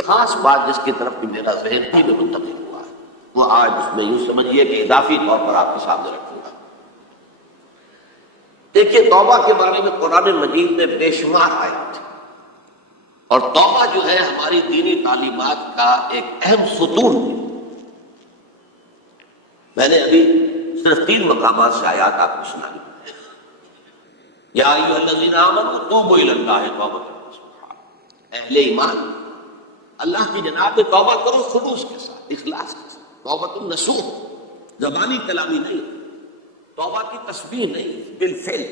خاص بات جس کی طرف بھی میرا ذہن بھی منتقل ہوا ہے وہ آج اس میں یوں سمجھیے کہ اضافی طور پر آپ کے سامنے رکھوں گا۔ دیکھیے، توبہ کے بارے میں قرآن مجید میں بے شمار آیات ہیں، اور توبہ جو ہے ہماری دینی تعلیمات کا ایک اہم ستون ہے۔ میں نے ابھی صرف 3 مقامات سے آیات آپ کو سنائی۔ یا ایھا الذین آمنوا توبوا الی اللہ توبۃ نصوحا، اہل ایمان اللہ کی جناب میں توبہ کرو خلوص کے ساتھ، اخلاص کے ساتھ۔ توبۃ النصوح زبانی کلامی نہیں، توبہ کی تسبیح نہیں، بالفعل۔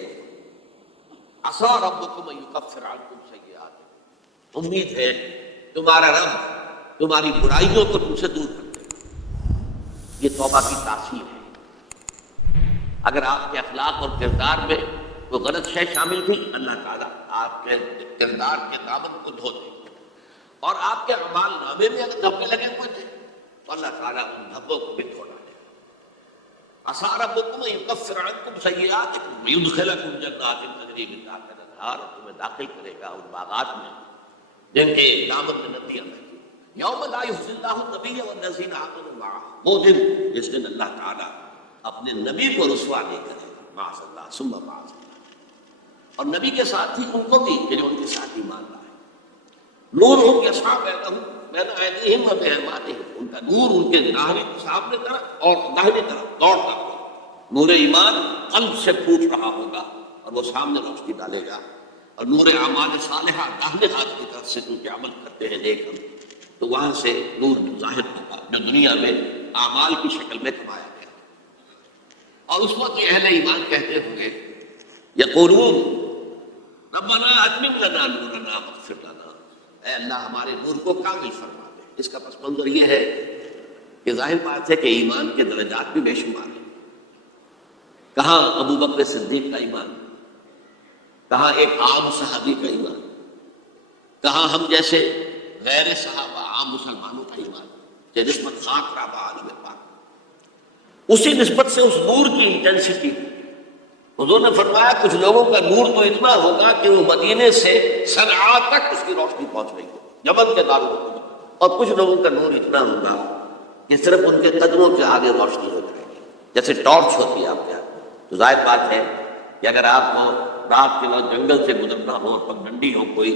عسیٰ ربکم ان یکفر عنکم سیئاتکم، امید ہے تمہارا رب تمہاری برائیوں کو تم سے دور کر دے گا۔ یہ توبہ کی تاثیر ہے۔ اگر آپ کے اخلاق اور کردار میں کوئی غلط شے شامل تھی، اللہ تعالیٰ آپ کے کردار کے دامن کو دھو دے گا، اور آپ کے اعمال نامے میں اگر دھبے لگے ہوئے تھے تو اللہ تعالیٰ ان دھبوں کو بھی دھو ڈالے گا۔ عسیٰ ربکم ان یکفر عنکم سیئاتکم ویدخلکم جنات تجری من تحتہا الانہار، اور تمہیں داخل کرے گا ان باغات میں جن کے دامن میں ندیاں بہتی ہیں۔ یوم لا یخزی اللہ النبی والذین آمنوا معہ، وہ دن جس دن اللہ تعالیٰ اپنے نبی کو رسوا نہیں کرے گا، معاذ اللہ ثم معاذ اللہ، اور نبی کے ساتھ ہی ان کو بھی کہ جو ان کے ساتھ ایمان لائے۔ نورہم یسعیٰ بین ایدیہم و بایمانہم، ان کا نور ان کے سامنے طرف اور داہنی طرف دوڑتا ہوگا۔ نور ایمان قلب سے پھوٹ رہا ہوگا اور وہ سامنے روشنی ڈالے گا، اور نور اعمال صالحہ داہنے ہاتھ کی طرف سے جو کہ عمل کرتے ہیں نیک عمل، تو وہاں سے نور ظاہر ہوگا جو دنیا میں اعمال کی شکل میں کمایا گیا۔ اور اس وقت اہل ایمان کہتے ہوئے یقولون ربنا اتمم لنا نورنا واغفر لنا، اے اللہ ہمارے نور کو کامل فرما دے۔ اس کا پس منظر یہ ہے کہ ظاہر بات ہے کہ ایمان کے درجات بھی بے شمار ہیں۔ کہاں ابو بکر صدیق کا ایمان، کہاں ایک عام صحابی کا ایمان، کہاں ہم جیسے غیر صحابہ عام مسلمانوں کا ایمان، کہ نسبت خاک رابع عالم پاک، اسی نسبت سے اس نور کی انٹینسٹی۔ حضور نے فرمایا کچھ لوگوں کا نور تو اتنا ہوگا کہ وہ مدینے سے صنعاء تک اس کی روشنی پہنچ رہی ہے، یمن کے دارالحکومت، اور کچھ لوگوں کا نور اتنا ہوگا کہ صرف ان کے قدموں کے آگے روشنی ہو جائے گی، جیسے ٹارچ ہوتی ہے آپ کے ہاتھ۔ تو ظاہر بات ہے کہ اگر آپ کو رات کے وقت جنگل سے گزرنا ہو اور پگڈنڈی ہو کوئی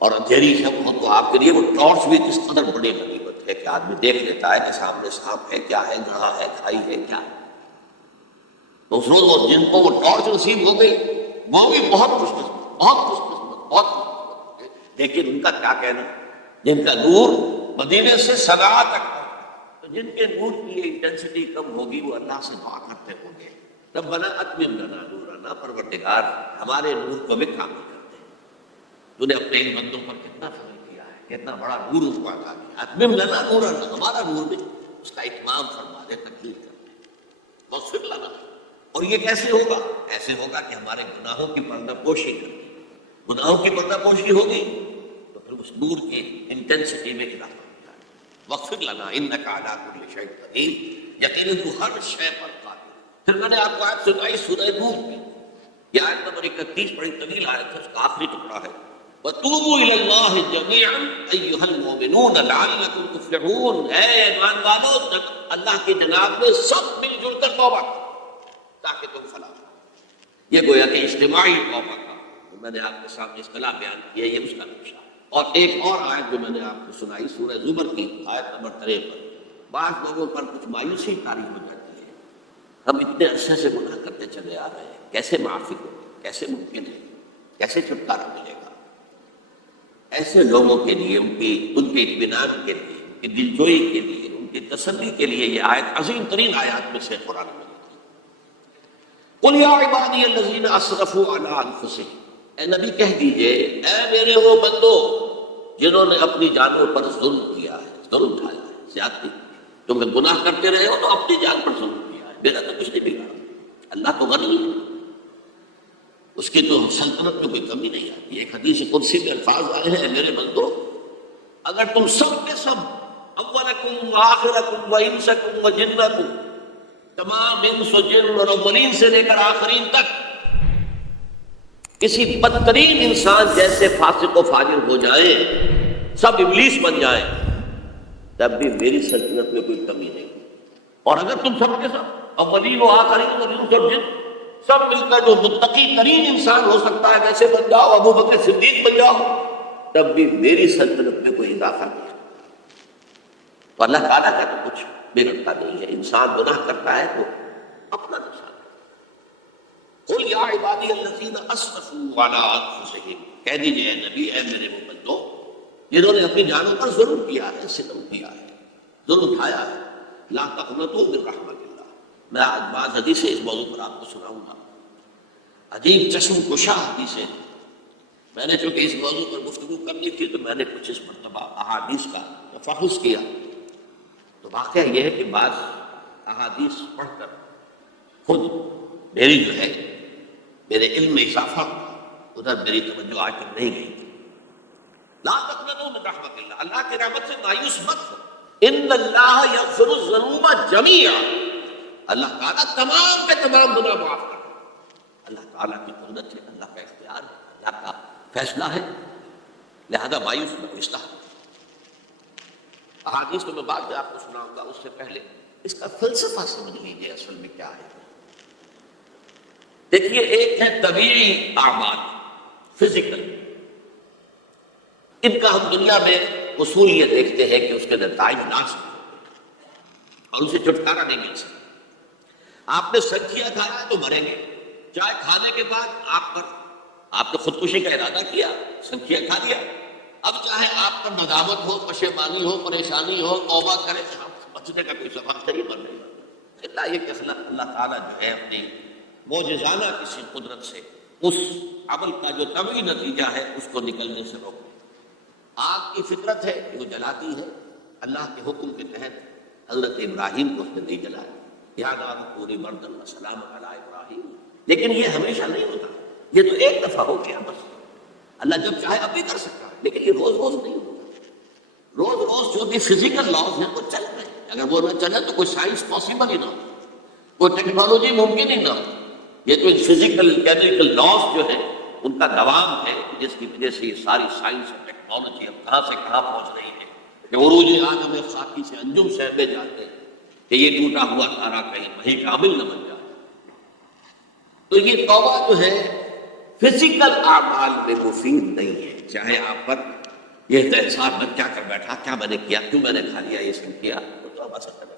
اور اندھیری شب ہو، تو آپ کے لیے وہ ٹارچ بھی کس قدر بڑی غنیمت ہے کہ آدمی دیکھ لیتا ہے کہ سامنے سانپ ہے، کیا ہے، گڑھا ہے، کھائی ہے، کیا ہے۔ تو اس روز جن کو وہ ٹارچ نصیب ہو گئی وہ بھی بہت خوش قسمت، بہت خوش قسمت، بہت خوش قسمت۔ لیکن ان کا کیا کہنا، جن کا نور مدینے سے صنعاء تک پہنچا، تو جن کے نور کی یہ انٹینسٹی کم ہوگی وہ اللہ سے دعا کرتے ہوں گے ربنا اتمم لنا نورنا، پروردگار ہمارے نور کو بھی کامل کر دے۔ تو نے اپنے ان بندوں پر کتنا فضل کیا ہے، کتنا بڑا نور ان کو عطا کیا۔ اتمم لنا نورنا، ہمارا نور بھی اس کا اتمام فرما دے، تکمیل کر دے۔ واغفر لنا، اور یہ کیسے ہوگا؟ ایسے ہوگا کہ ہمارے گناہوں کی پردہ پوشی کرے۔ گناہوں کی پردہ پوشی ہوگی تو پھر اس نور کی انٹینسٹی میں اضافہ ہوتا ہے۔ واغفر لنا انک علی کل شیء قدیر، یقیناً تو ہر شے پر قادر۔ پھر میں نے آپ کو آیت سنائی سورہ نور کی، یہ آیت نمبر 31 بڑی طویل آیت ہے، اس کا آخری ٹکڑا ہے وَتُوبُوا إِلَى اللَّهِ جَمِيعًا أَيُّهَا الْمُؤْمِنُونَ لَعَلَّكُمْ تُفْلِحُونَ، اے ایمان والو اللہ کی جناب میں سب مل جل کر توبہ کرو تاکہ تم فلاح ہو۔ یہ گویا کہ اجتماعی توبہ کا میں نے آپ کے سامنے اصطلاح بیان کی ہے، یہ اس کا نقشہ۔ اور ایک اور آیت جو میں نے آپ کو سنائی سورہ زمر کی آیت نمبر 53، بعض لوگوں پر کچھ مایوسی طاری ہو جاتی ہے، ہم اتنے عرصے سے گناہ کرتے چلے آ رہے ہیں، کیسے معافی ہوگی، کیسے ممکن ہے، کیسے چھٹکارا ملے گا؟ ایسے لوگوں کے لیے ان کے اطمینان کے لیے، ان کی دلجوئی کے لیے، ان کی تسلی کے لیے یہ آیت عظیم ترین آیات میں سے قرآن میں قل یا عبادی الذین اسرفوا علی انفسہم، اے نبی کہہ دیجئے اے میرے وہ بندو جنہوں نے اپنی جانوں پر ظلم کیا ہے، ظلم اٹھایا ہے، زیادتی۔ تم گناہ کرتے رہے ہو تو اپنی جان پر ظلم کیا ہے، میرا تو کچھ نہیں بگڑا۔ اللہ تو غنی ہے، اس کی تو سلطنت میں کوئی کمی نہیں آتی۔ ایک حدیث قدسی میں الفاظ آئے ہیں، میرے بندو اگر تم سب کے سب، اولکم وآخرکم وانسکم وجنکم، تمام انس و جن اور اولین سے لے کر آخرین تک، کسی بدترین انسان جیسے فاسق و فاجر ہو جائے سب ابلیس بن جائیں تب بھی میری سلطنت میں کوئی کمی نہیں. اور اگر تم سب کے سب اولین و آخرین و انس اور جن سب مل کر جو متقی ترین انسان ہو سکتا ہے ویسے بن جاؤ، ابو بکر صدیق بن جاؤ، تب بھی میری سلطنت میں کوئی اضافہ نہیں. تو اللہ تعالیٰ کا تو کچھ بگڑتا نہیں ہے. انسان گناہ کرتا ہے تو اپنا نقصان. قل یا عبادی الذین اسرفوا علی انفسہم، کہہ دیجئے اے نبی، اے میرے وہ بندو جنہوں نے اپنی جانوں پر ظلم کیا ہے، ستم کیا ہے، ظلم اٹھایا ہے، لا تقنطوا من رحمت اللہ. میں آج بعض حدیثیں اس موضوع پر آپ کو سناؤں گا، عجیب چشم کشا حدیثیں. میں نے چونکہ اس موضوع پر گفتگو کرنی تھی تو میں نے کچھ اس مرتبہ احادیث کا تفحص کیا. تو واقعہ یہ ہے کہ بعض احادیث پڑھ کر خود میری جو ہے میرے علم میں اضافہ ادھر میری توجہ آج تک نہیں گئی. لا تقنطوا من رحمت اللہ، اللہ کی رحمت سے مایوس مت ہو. ان اللہ یغفر الذنوب جميعا، اللہ تعالیٰ تمام کے تمام گناہ معاف کرتا ہے. اللہ تعالیٰ کی قدرت ہے، اللہ کا اختیار ہے، اللہ کا فیصلہ ہے، لہذا مایوس نہ ہو. اصلاح احادیث تو میں بعد میں آپ کو سناؤں گا، اس سے پہلے اس کا فلسفہ سمجھ لیجیے اصل میں کیا ہے. دیکھیے، ایک ہے طبیعی اعمال، فزیکل. ان کا ہم دنیا میں اصول یہ دیکھتے ہیں کہ اس کے نتائج ناقص اور اسے چھٹکارا نہیں مل سکتا. آپ نے سنکھیا کھایا ہے تو مریں گے. چائے کھانے کے بعد آپ نے خودکشی کا ارادہ کیا، سنکھیا کھا لیا، اب چاہے آپ پر ندامت ہو، پشیمانی ہو، پریشانی ہو، توبہ کرے، بچنے کا کوئی سبب نہیں بن رہی. اللہ یہ کہ اللہ تعالیٰ جو ہے اپنی معجزانہ کسی قدرت سے اس عمل کا جو طبعی نتیجہ ہے اس کو نکلنے سے روک. آگ کی فطرت ہے کہ وہ جلاتی ہے. اللہ کے حکم کے تحت حضرت ابراہیم کو اس نے نہیں جلایا، یا نار کونی بردا وسلام علی ابراہیم. لیکن یہ ہمیشہ نہیں ہوتا، یہ تو ایک دفعہ ہو گیا بس. اللہ جب چاہے اب بھی کر سکتا ہے، لیکن یہ روز روز نہیں ہوتا. روز روز جو بھی فزیکل لاز ہیں وہ چل رہے ہیں. اگر وہ نہ چلے تو کوئی سائنس پاسبل ہی نہ ہو، کوئی ٹیکنالوجی ممکن ہی نہ ہو. یہ تو فزیکل کیمیکل لاز جو ہے ان کا دوام ہے جس کی وجہ سے یہ ساری سائنس اور ٹیکنالوجی اب کہاں سے کہاں پہنچ رہی ہے کہ عروج آدم خاکی سے انجم صحبے جاتے ہیں کہ یہ ٹوٹا ہوا تارا کہیں وہی کامل نہ بن جائے. تو یہ توبہ جو ہے فزیکل اعمال میں مفید نہیں ہے. چاہے آپ پر یہ احساس میں کیا کر بیٹھا، کیا میں نے کیا، کیوں میں نے کھا لیا، یہ سب کیا، تو توبہ سے کرے.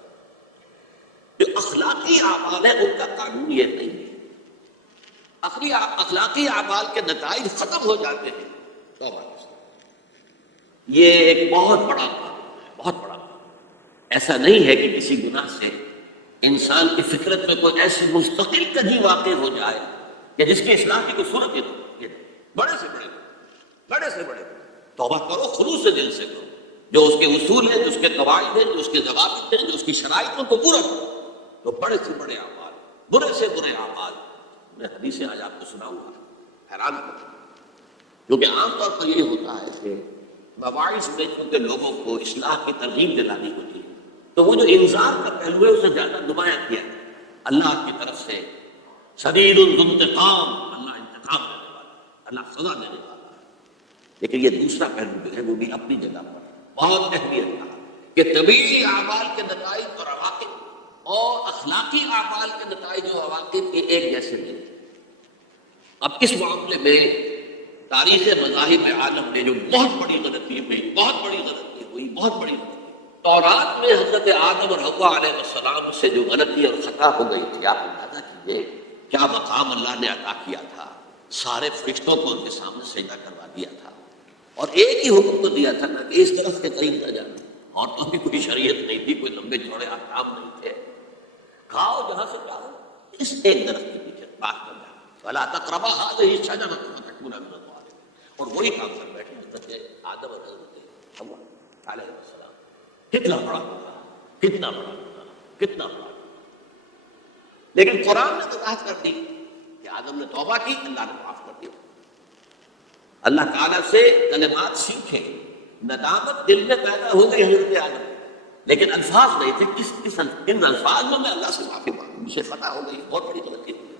جو اخلاقی اعمال ہیں ان کا قانون یہ نہیں ہے. اخلاقی اعمال کے نتائج ختم ہو جاتے ہیں توبہ کے ساتھ. یہ ایک بہت بڑا قانون ہے، بہت بڑا قانون. ایسا نہیں ہے کہ کسی گناہ سے انسان کی فطرت میں کوئی ایسی مستقل کجی واقع ہو جائے کہ جس کی اصلاح کی کوئی صورت ہی نہ ہو. بڑے سے بڑے توبہ کرو، خلوص سے دل سے کرو. جو اس کے اصول ہیں، جو اس کے قواعد ہیں، جو اس کے ضوابط ہیں، جو اس کی شرائط ہیں، ان کو پورا کرو. تو بڑے سے بڑے اعمال، برے سے برے اعمال، میں حدیثیں آج آپ کو سناؤں گا، حیران کروں. کیونکہ عام طور پر یہ ہوتا ہے کہ مواعظ میں چونکہ لوگوں کو اصلاح کی ترغیب دلانی ہوتی ہے تو وہ جو انذار کا پہلو ہے اسے زیادہ نمایاں کیا ہے. اللہ کی طرف سے شدید الانتقام، اللہ انتقام دینے والا، اللہ سزا دینے والا. لیکن یہ دوسرا پہلو جو ہے وہ بھی اپنی جگہ پر بہت اہمیت رہا کہ طبیعی اعمال کے نتائج اور عواقب اور اخلاقی اعمال کے نتائج اور عواقب کے ایک جیسے نہیں. اب اس معاملے میں تاریخ مذاہب عالم نے جو بہت بڑی غلطی ہوئی، بہت بڑی غلطی ہوئی، بہت بڑی غلطی. تورات میں حضرت آدم اور حوا علیہ السلام سے جو غلطی اور خطا ہو گئی تھی، آپ اندازہ کیجیے کیا مقام اللہ نے عطا کیا تھا. سارے فرشتوں کو ان کے سامنے سجدہ کروا دیا تھا اور ایک ہی حکم تو دیا تھا نا کہ اس طرف کے قریب نہ جانا. اور تو بھی کوئی شریعت نہیں تھی، کوئی لمبے چوڑے احکام نہیں تھے. کھاؤ جہاں سے چاہو، اس ایک درخت کے پیچھے بات کر جانا. فلا تقربا هذه الشجرة فتكونا من الظالمين. اور وہی کام کر بیٹھے حضرت آدم اور حضرت حوا علیہ السلام. کتنا بڑا ہوگا، کتنا بڑا ہوگا، کتنا بڑا. لیکن قرآن نے وضاحت کر دی کہ آدم نے توبہ کی، اللہ نے معاف کر دیا. اللہ تعالیٰ سے کلمات سیکھے، ندامت دل میں پیدا ہو گئی حضرت آدم، لیکن الفاظ نہیں تھے. ان الفاظ میں اللہ سے معافی مانگوں، مجھے خطا ہو گئی، بہت بڑی غلطی ہو گئی.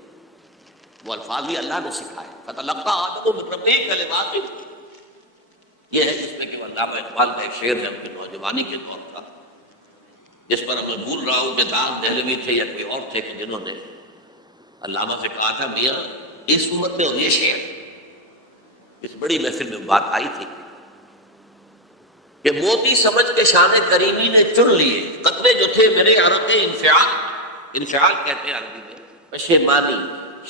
وہ الفاظ بھی اللہ نے سکھائے. فتلقى آدم من ربه کلمات. یہ ہے جس میں کہ علامہ اقبال کا ایک شعر ہے اپنی نوجوانی کے دور کا، جس پر اب میں بھول رہا ہوں کہ داغ دہلوی تھے یا کوئی اور تھے کہ جنہوں نے علامہ سے کہا تھا میاں اس امت میں اور یہ شعر، اس بڑی محفل میں بات آئی تھی کہ موتی سمجھ کے شان کریمی نے چن لیے قطرے جو تھے میرے عرق انفعال، انفعال کہتے ہیں عربی میں پشیمانی،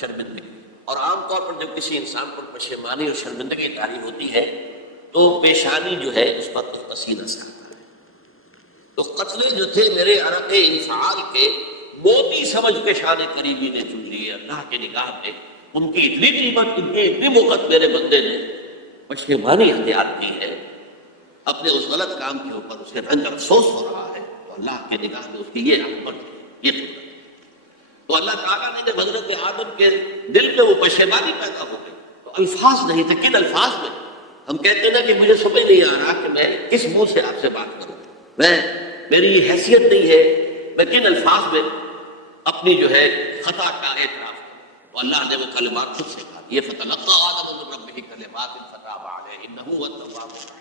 شرمندگی، اور عام طور پر جب کسی انسان پر پشیمانی اور شرمندگی طاری ہوتی ہے تو پیشانی جو ہے اس پر پسینہ سے آتا ہے۔ تو قطرے جو تھے میرے عرق انفعال کے موتی سمجھ کے شان کریمی نے چن لیے، اللہ کے نگاہ میں ان کی اتنی قیمت، ان کی اتنی موقت میرے بندے نے پشیمانی اختیار کی ہے، اپنے اس غلط کام کے اوپر اسے رنج افسوس ہو رہا ہے، تو اللہ کے نگاہ میں اس کی یہ عظمت ہے، یہ قدرت ہے۔ تو اللہ تعالیٰ نے جب حضرت آدم کے دل میں وہ پشیمانی پیدا ہو گئی تو الفاظ نہیں تھے، کن الفاظ میں ہم کہتے ہیں نا کہ مجھے سمجھ نہیں آ رہا کہ میں کس منہ سے آپ سے بات کروں، میری یہ حیثیت نہیں ہے، میں کن الفاظ میں اپنی جو ہے خطا کا اعتراف کروں۔ تو اللہ نے وہ کلمات خود سے کہا، یہ فتلقى آدم من ربہ کلمات فتاب علیہ انہ هو التواب الرحیم۔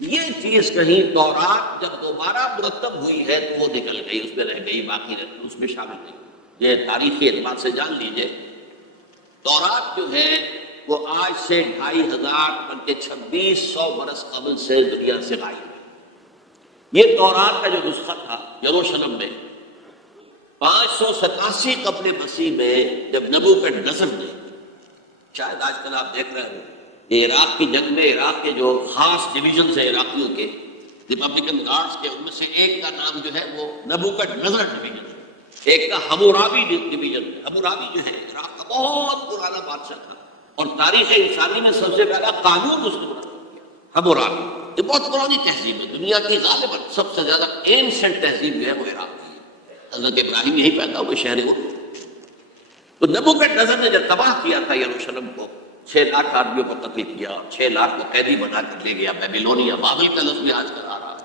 یہ چیز کہیں تورات جب دوبارہ مرتب ہوئی ہے تو وہ نکل گئی، اس میں رہ گئی، باقی اس میں شامل نہیں۔ یہ تاریخی اعتبار سے جان لیجئے، تورات جو ہے وہ آج سے 2500 بلکہ 2600 برس قبل سے دنیا سے غائب ہے۔ یہ تورات کا جو نسخہ تھا یروشلم میں 587 قبل مسیح میں جب نبوکدنصر نے، شاید آج کل آپ دیکھ رہے ہوں یہ عراق کی جنگ میں عراق کے جو خاص ڈویژنز ہیں عراقیوں کے ریپبلکن گارڈز کے، ان میں سے ایک کا نام جو ہے وہ نبوکدنصر ڈویژن ہے، ایک کا حمورابی ڈویژن ہے۔ حمورابی جو ہے عراق کا بہت پرانا بادشاہ تھا اور تاریخ انسانی میں سب سے پہلا قانون اس نے بنایا، حمورابی۔ یہ بہت پرانی تہذیب ہے، دنیا کی غالباً سب سے زیادہ اینشنٹ تہذیب جو ہے وہ عراق کی ہے، حضرت ابراہیم یہی پیدا ہوئے شہر اردو۔ تو نبوکدنصر نے جب تباہ کیا تھا یروشلم کو، 6 لاکھ آدمیوں کو قتل کیا اور 6 لاکھ کو قیدی بنا کر لے گیا بیبیلونیا، بابل کا لفظ بھی آج کل آ رہا ہے۔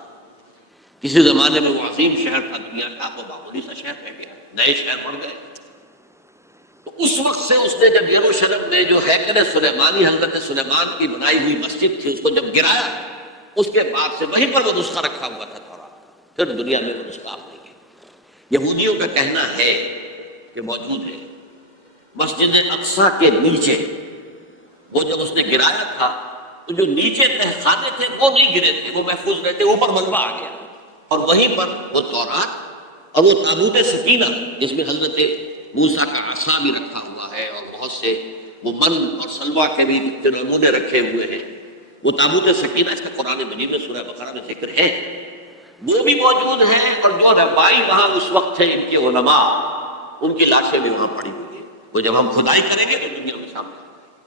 کسی زمانے میں وہ عظیم شہر تھا دنیا کا، وہ معمولی سا شہر رہ گیا، نئے شہر بن گئے۔ تو اس وقت سے اس نے جب یروشلم میں جو ہیکل سلیمانی حضرت سلیمان کی بنائی ہوئی مسجد تھی اس کو جب گرایا، اس کے بعد سے وہیں پر وہ نسخہ رکھا ہوا تھا تورات کا، پھر دنیا میں وہ نسخہ آپ نہیں گیا۔ یہودیوں کا کہنا ہے کہ موجود ہے مسجد اقصیٰ کے نیچے، وہ جب اس نے گرایا تھا تو جو نیچے تہخانے تھے وہ نہیں گرے تھے، وہ محفوظ رہتے، اوپر ملبہ آ گیا اور وہیں پر وہ تورات اور وہ تابوت سکینہ جس میں حضرت موسیٰ کا عصا بھی رکھا ہوا ہے اور بہت سے وہ من اور سلوہ کے بھی جو نمونے رکھے ہوئے ہیں، وہ تابوت سکینہ اس کا قرآن مجید میں سورہ بقرہ میں ذکر ہے، وہ بھی موجود ہیں۔ اور جو ربائی وہاں اس وقت تھے ان کے علماء، ان کی لاشیں بھی وہاں پڑی ہوئی ہیں، وہ جب ہم کھدائی کریں گے تو دنیا میں سامنے۔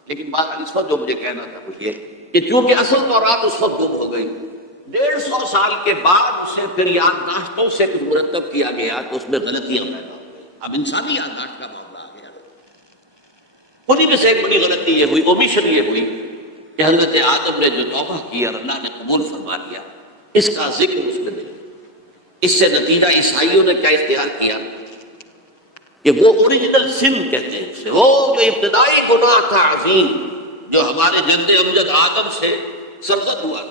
لیکن بات اس وقت جو مجھے کہنا تھا وہ یہ کہ چونکہ اصل تورات اس وقت گم ہو گئی، 150 سال کے بعد اسے پھر یادداشتوں سے مرتب کیا گیا تو اس میں غلطیاں پیدا ہو گئی۔ اب انسانی یادداشت کا معاملہ آ گیا، انہی میں سے ایک بڑی غلطی یہ ہوئی، اومیشن یہ ہوئی کہ حضرت آدم نے جو توبہ کی اور اللہ نے قبول فرما لیا، اس کا ذکر اس میں نہیں۔ اس سے نتیجہ عیسائیوں نے کیا اختیار کیا کہ وہ اوریجنل سن کہتے ہیں اسے، وہ جو ابتدائی گناہ تھا عظیم جو ہمارے جد امجد آدم سے سرزد ہوا،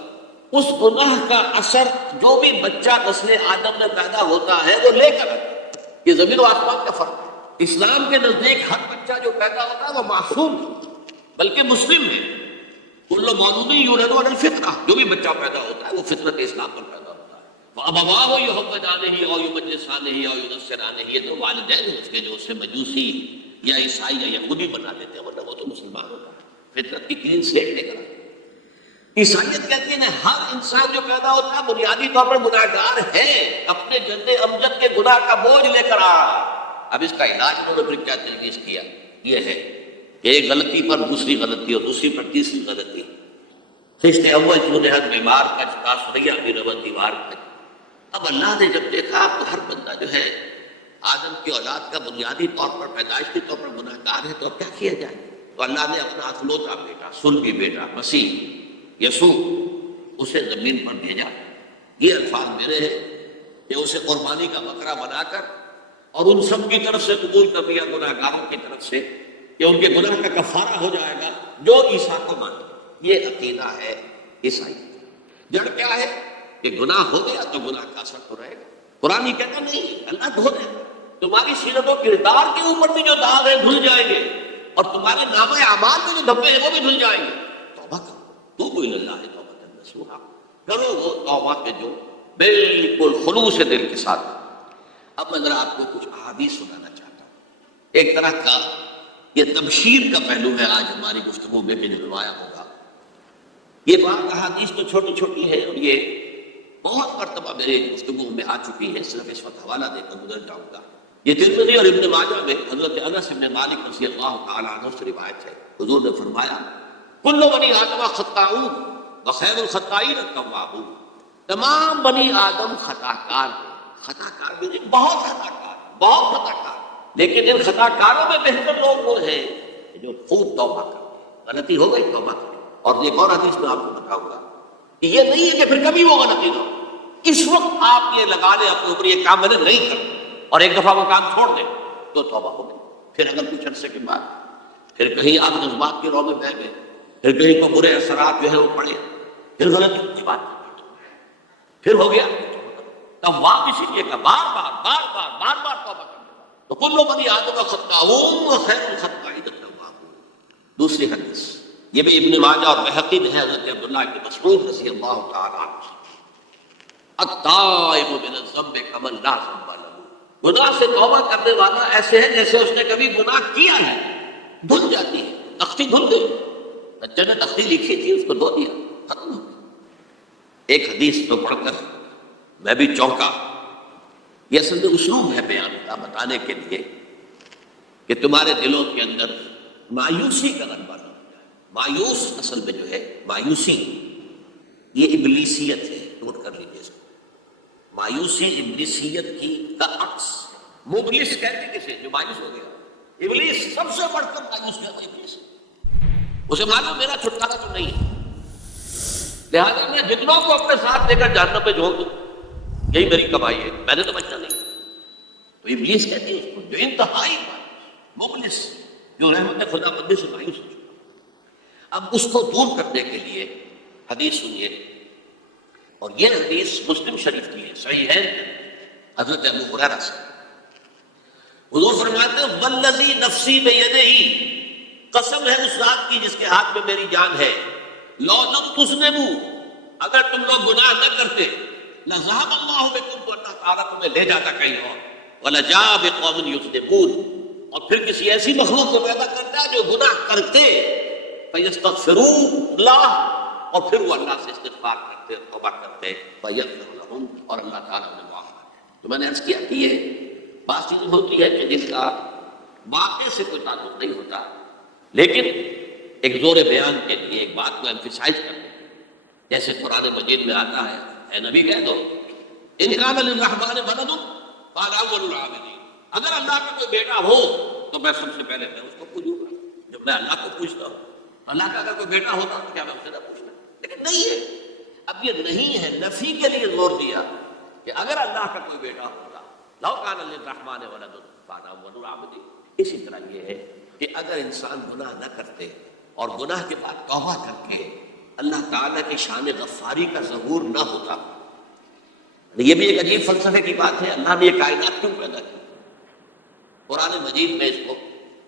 اس گناہ کا اثر جو بھی بچہ نسل آدم میں پیدا ہوتا ہے وہ لے کر آتا ہے۔ یہ زمین و آسمان کا فرق ہے۔ اسلام کے نزدیک ہر بچہ جو پیدا ہوتا ہے وہ معصوم ہے، بلکہ مسلم ہے۔ کل مولود یولد علی الفطرہ، جو بھی بچہ پیدا ہوتا ہے وہ فطرت اسلام پر پیدا ہوتا ہے۔ فَأَبَوَاهُ يُهَوِّدَانِهِ أَوْ يُمَجِّسَانِهِ أَوْ يُنَصِّرَانِهِ، یہ تو والدین ہیں اس کے جو اسے مجوسی یا عیسائی یا یہودی بنا دیتے ہیں، ورنہ وہ تو مسلمان ہوتا ہے، فطرت کی کلین سلیٹ لے کر آتے ہیں۔ عیسائیت کہتی ہے ہر انسان جو پیدا ہوتا ہے بنیادی طور پر گناہگار ہے، اپنے جد امجد کے گناہ کا بوجھ لے کر آ رہا ہے۔ اب اس کا علاج انہوں نے پھر کیا تجویز کیا، یہ ہے کہ ایک غلطی پر دوسری غلطی اور دوسری پر تیسری غلطی۔ خشت اول جو نہد بیمار کج کا سریا بھی رون دیوار کج۔ اب اللہ نے جب دیکھا تو ہر بندہ جو ہے آدم کی اولاد کا بنیادی طور پر پیدائشی طور پر گناہگار ہے، تو اب کیا کیا جائے؟ تو اللہ نے اپنا اکلوتا بیٹا، سلبی بیٹا مسیح یسوع اسے زمین پر بھیجا۔ یہ الفاظ میرے ہیں کہ اسے قربانی کا بکرا بنا کر اور ان سب کی طرف سے قبول کر لیا، گناہگاروں کی طرف سے، کہ ان کے گناہ کا کفارہ ہو جائے گا جو عیسیٰ کو مانے۔ یہ عقیدہ ہے عیسائی۔ جڑ کیا ہے کہ گناہ ہو گیا تو گناہ کا اثر تو رہے گا۔ قرآن یہ کہتا نہیں، اللہ دھو دے گا، تمہاری سیرت و کردار کے اوپر بھی جو داغ ہے دھل جائیں گے، اور تمہارے نامہ اعمال میں جو دھبے ہیں وہ بھی دھل جائیں گے۔ توبہ کرو، توبوا الی اللہ توبۃ نصوحا، کرو وہ توبہ کے جو بالکل خلوص دل کے ساتھ۔ اب میں ذرا آپ کو کچھ احادیث سنانا چاہتا ہوں۔ ایک طرح کا یہ تبشیر کا پہلو ہے آج ہماری گفتگو میں بھی نمایاں ہوگا۔ یہ بات احادیث تو چھوٹی چھوٹی ہے اور یہ بہت مرتبہ میرے گفتگو میں آ چکی ہے، صرف اس وقت حوالہ دے کر گزر جاؤں گا۔ یہ ترمذی اور ابن ماجہ میں حضرت انس بن مالک رضی اللہ تعالیٰ عنہ سے روایت ہے، حضور نے فرمایا کل بنی آدم خطاؤون وخیر الخطائین التوابون، تمام بنی آدم خطا کار ہیں۔ خطا کار بھی نہیں، بہت خطا کار، بہت خطا کار، لیکن ان خطا کاروں میں بہتر لوگ وہ ہیں جو خوب توبہ کرتے ہیں۔ غلطی ہو گئی توبہ کریں۔ اور ایک اور حدیث میں آپ کو بتاؤں گا کہ یہ نہیں ہے کہ پھر کبھی وہ غلطی نہ ہو، اس وقت آپ یہ لگا لیں اپنے اوپر یہ کام میں نے نہیں کرنا، اور ایک دفعہ وہ کام چھوڑ دیں تو توبہ ہو گئی۔ پھر اگر کچھ عرصے کے بعد پھر کہیں آپ جذبات کے رو میں بہہ گئے، پھر کہیں کو برے اثرات جو ہے وہ پڑے، پھر غلطی کی بات پھر ہو گیا، تب واپس اسی لیے کا بار بار بار بار بار بار توبہ کرنا۔ تو کل بنی آدم خطاؤون وخیر الخطائین التوابون۔ دوسری حدیث یہ بھی ابن ماجہ اور بہقی میں ہے، حضرت عبداللہ بن مسعود رضی اللہ تعالیٰ عنہ، التائب من الذنب کمن لا ذنب له، گناہ سے توبہ کرنے والا ایسے ہے جیسے اس نے کبھی گناہ کیا ہے۔ دھل جاتی ہے، تختی دھل گئی، بچے نے تختی لکھی تھی اس کو دھو دیا، ختم ہو گئی۔ ایک حدیث تو پڑھ کر میں بھی چونکا، یہ اصل میں اسلوب ہے بیان کا، بتانے کے لیے کہ تمہارے دلوں کے اندر مایوسی کا غلبہ نہ ہو جائے۔ مایوس اصل میں جو ہے مایوسی یہ ابلیسیت ہے، نوٹ کر لیجیے اس کو۔ مایوسی ابلیسیت کی کا عکس، مبلس کہتے ہیں کسے جو مایوس ہو گیا۔ ابلیس سب سے بڑھ کر مایوس کہتا ہے ابلیس، اسے معلوم میرا چھٹکارا تو نہیں ہے، لہذا میں جتنوں کو اپنے ساتھ لے کر جہنم پہ جھونک دوں، یہی میری کمائی ہے، میں نے تو بچنا نہیں۔ تو ابلیس کہتے ہیں اس کو جو انتہائی مبلس، جو رحمت خدا بندی سے مایوس ہو چکا۔ اب اس کو دور کرنے کے لیے حدیث سنیے، اور یہ حدیث مسلم شریف کی ہے، صحیح ہے، حضرت ابو ہریرہ سے حضور فرماتے ہیں والذی نفسی بیدہ، قسم ہے اس ذات کی جس کے ہاتھ میں میری جان ہے، لو لم تذنبوا، اگر تم لوگ گناہ نہ کرتے، لذهب اللہ بکم، تو اللہ تعالیٰ تمہیں لے جاتا کہیں اور، ولجاء بقوم یذنبون، اور پھر کسی ایسی مخلوق کو پیدا کرتا ہے جو گناہ کرتے، فیستغفروا اللہ، اور پھر وہ اللہ سے استغفار کرتے، توبہ کرتے، فیغفر لهم، اور اللہ تعالیٰ انہیں معاف کرتے۔ تو میں نے عرض کیا کہ یہ بات چیز ہوتی ہے کہ جن کا واقع سے کوئی تعلق نہیں ہوتا، لیکن ایک زور بیان کے لیے ایک بات کو ایمفیسائز کرنے کے لیے، جیسے قرآن مجید میں آتا ہے، اے نبی کہہ دو ان کان للرحمن ولد فانا اول العابدین، اگر اللہ کا کوئی بیٹا ہو تو میں سب سے پہلے میں اس کو پوجوں گا۔ جب میں اللہ کو پوچھتا ہوں، اللہ کا اگر کوئی بیٹا ہوتا تو کیا میں اسے نہ پوچھتا، لیکن نہیں ہے۔ اب یہ نہیں ہے، نفی کے لیے زور دیا کہ اگر اللہ کا کوئی بیٹا ہوتا، لو کان للرحمن ولد فانا اول العابدین۔ اسی طرح یہ ہے کہ اگر انسان گناہ نہ کرتے اور گناہ کے بعد توبہ کر کے اللہ تعالیٰ کی شان غفاری کا ظہور نہ ہوتا، یہ بھی ایک عجیب فلسفے کی بات ہے، اللہ نے یہ کائنات کیوں پیدا کی؟ قرآن مجید میں اس کو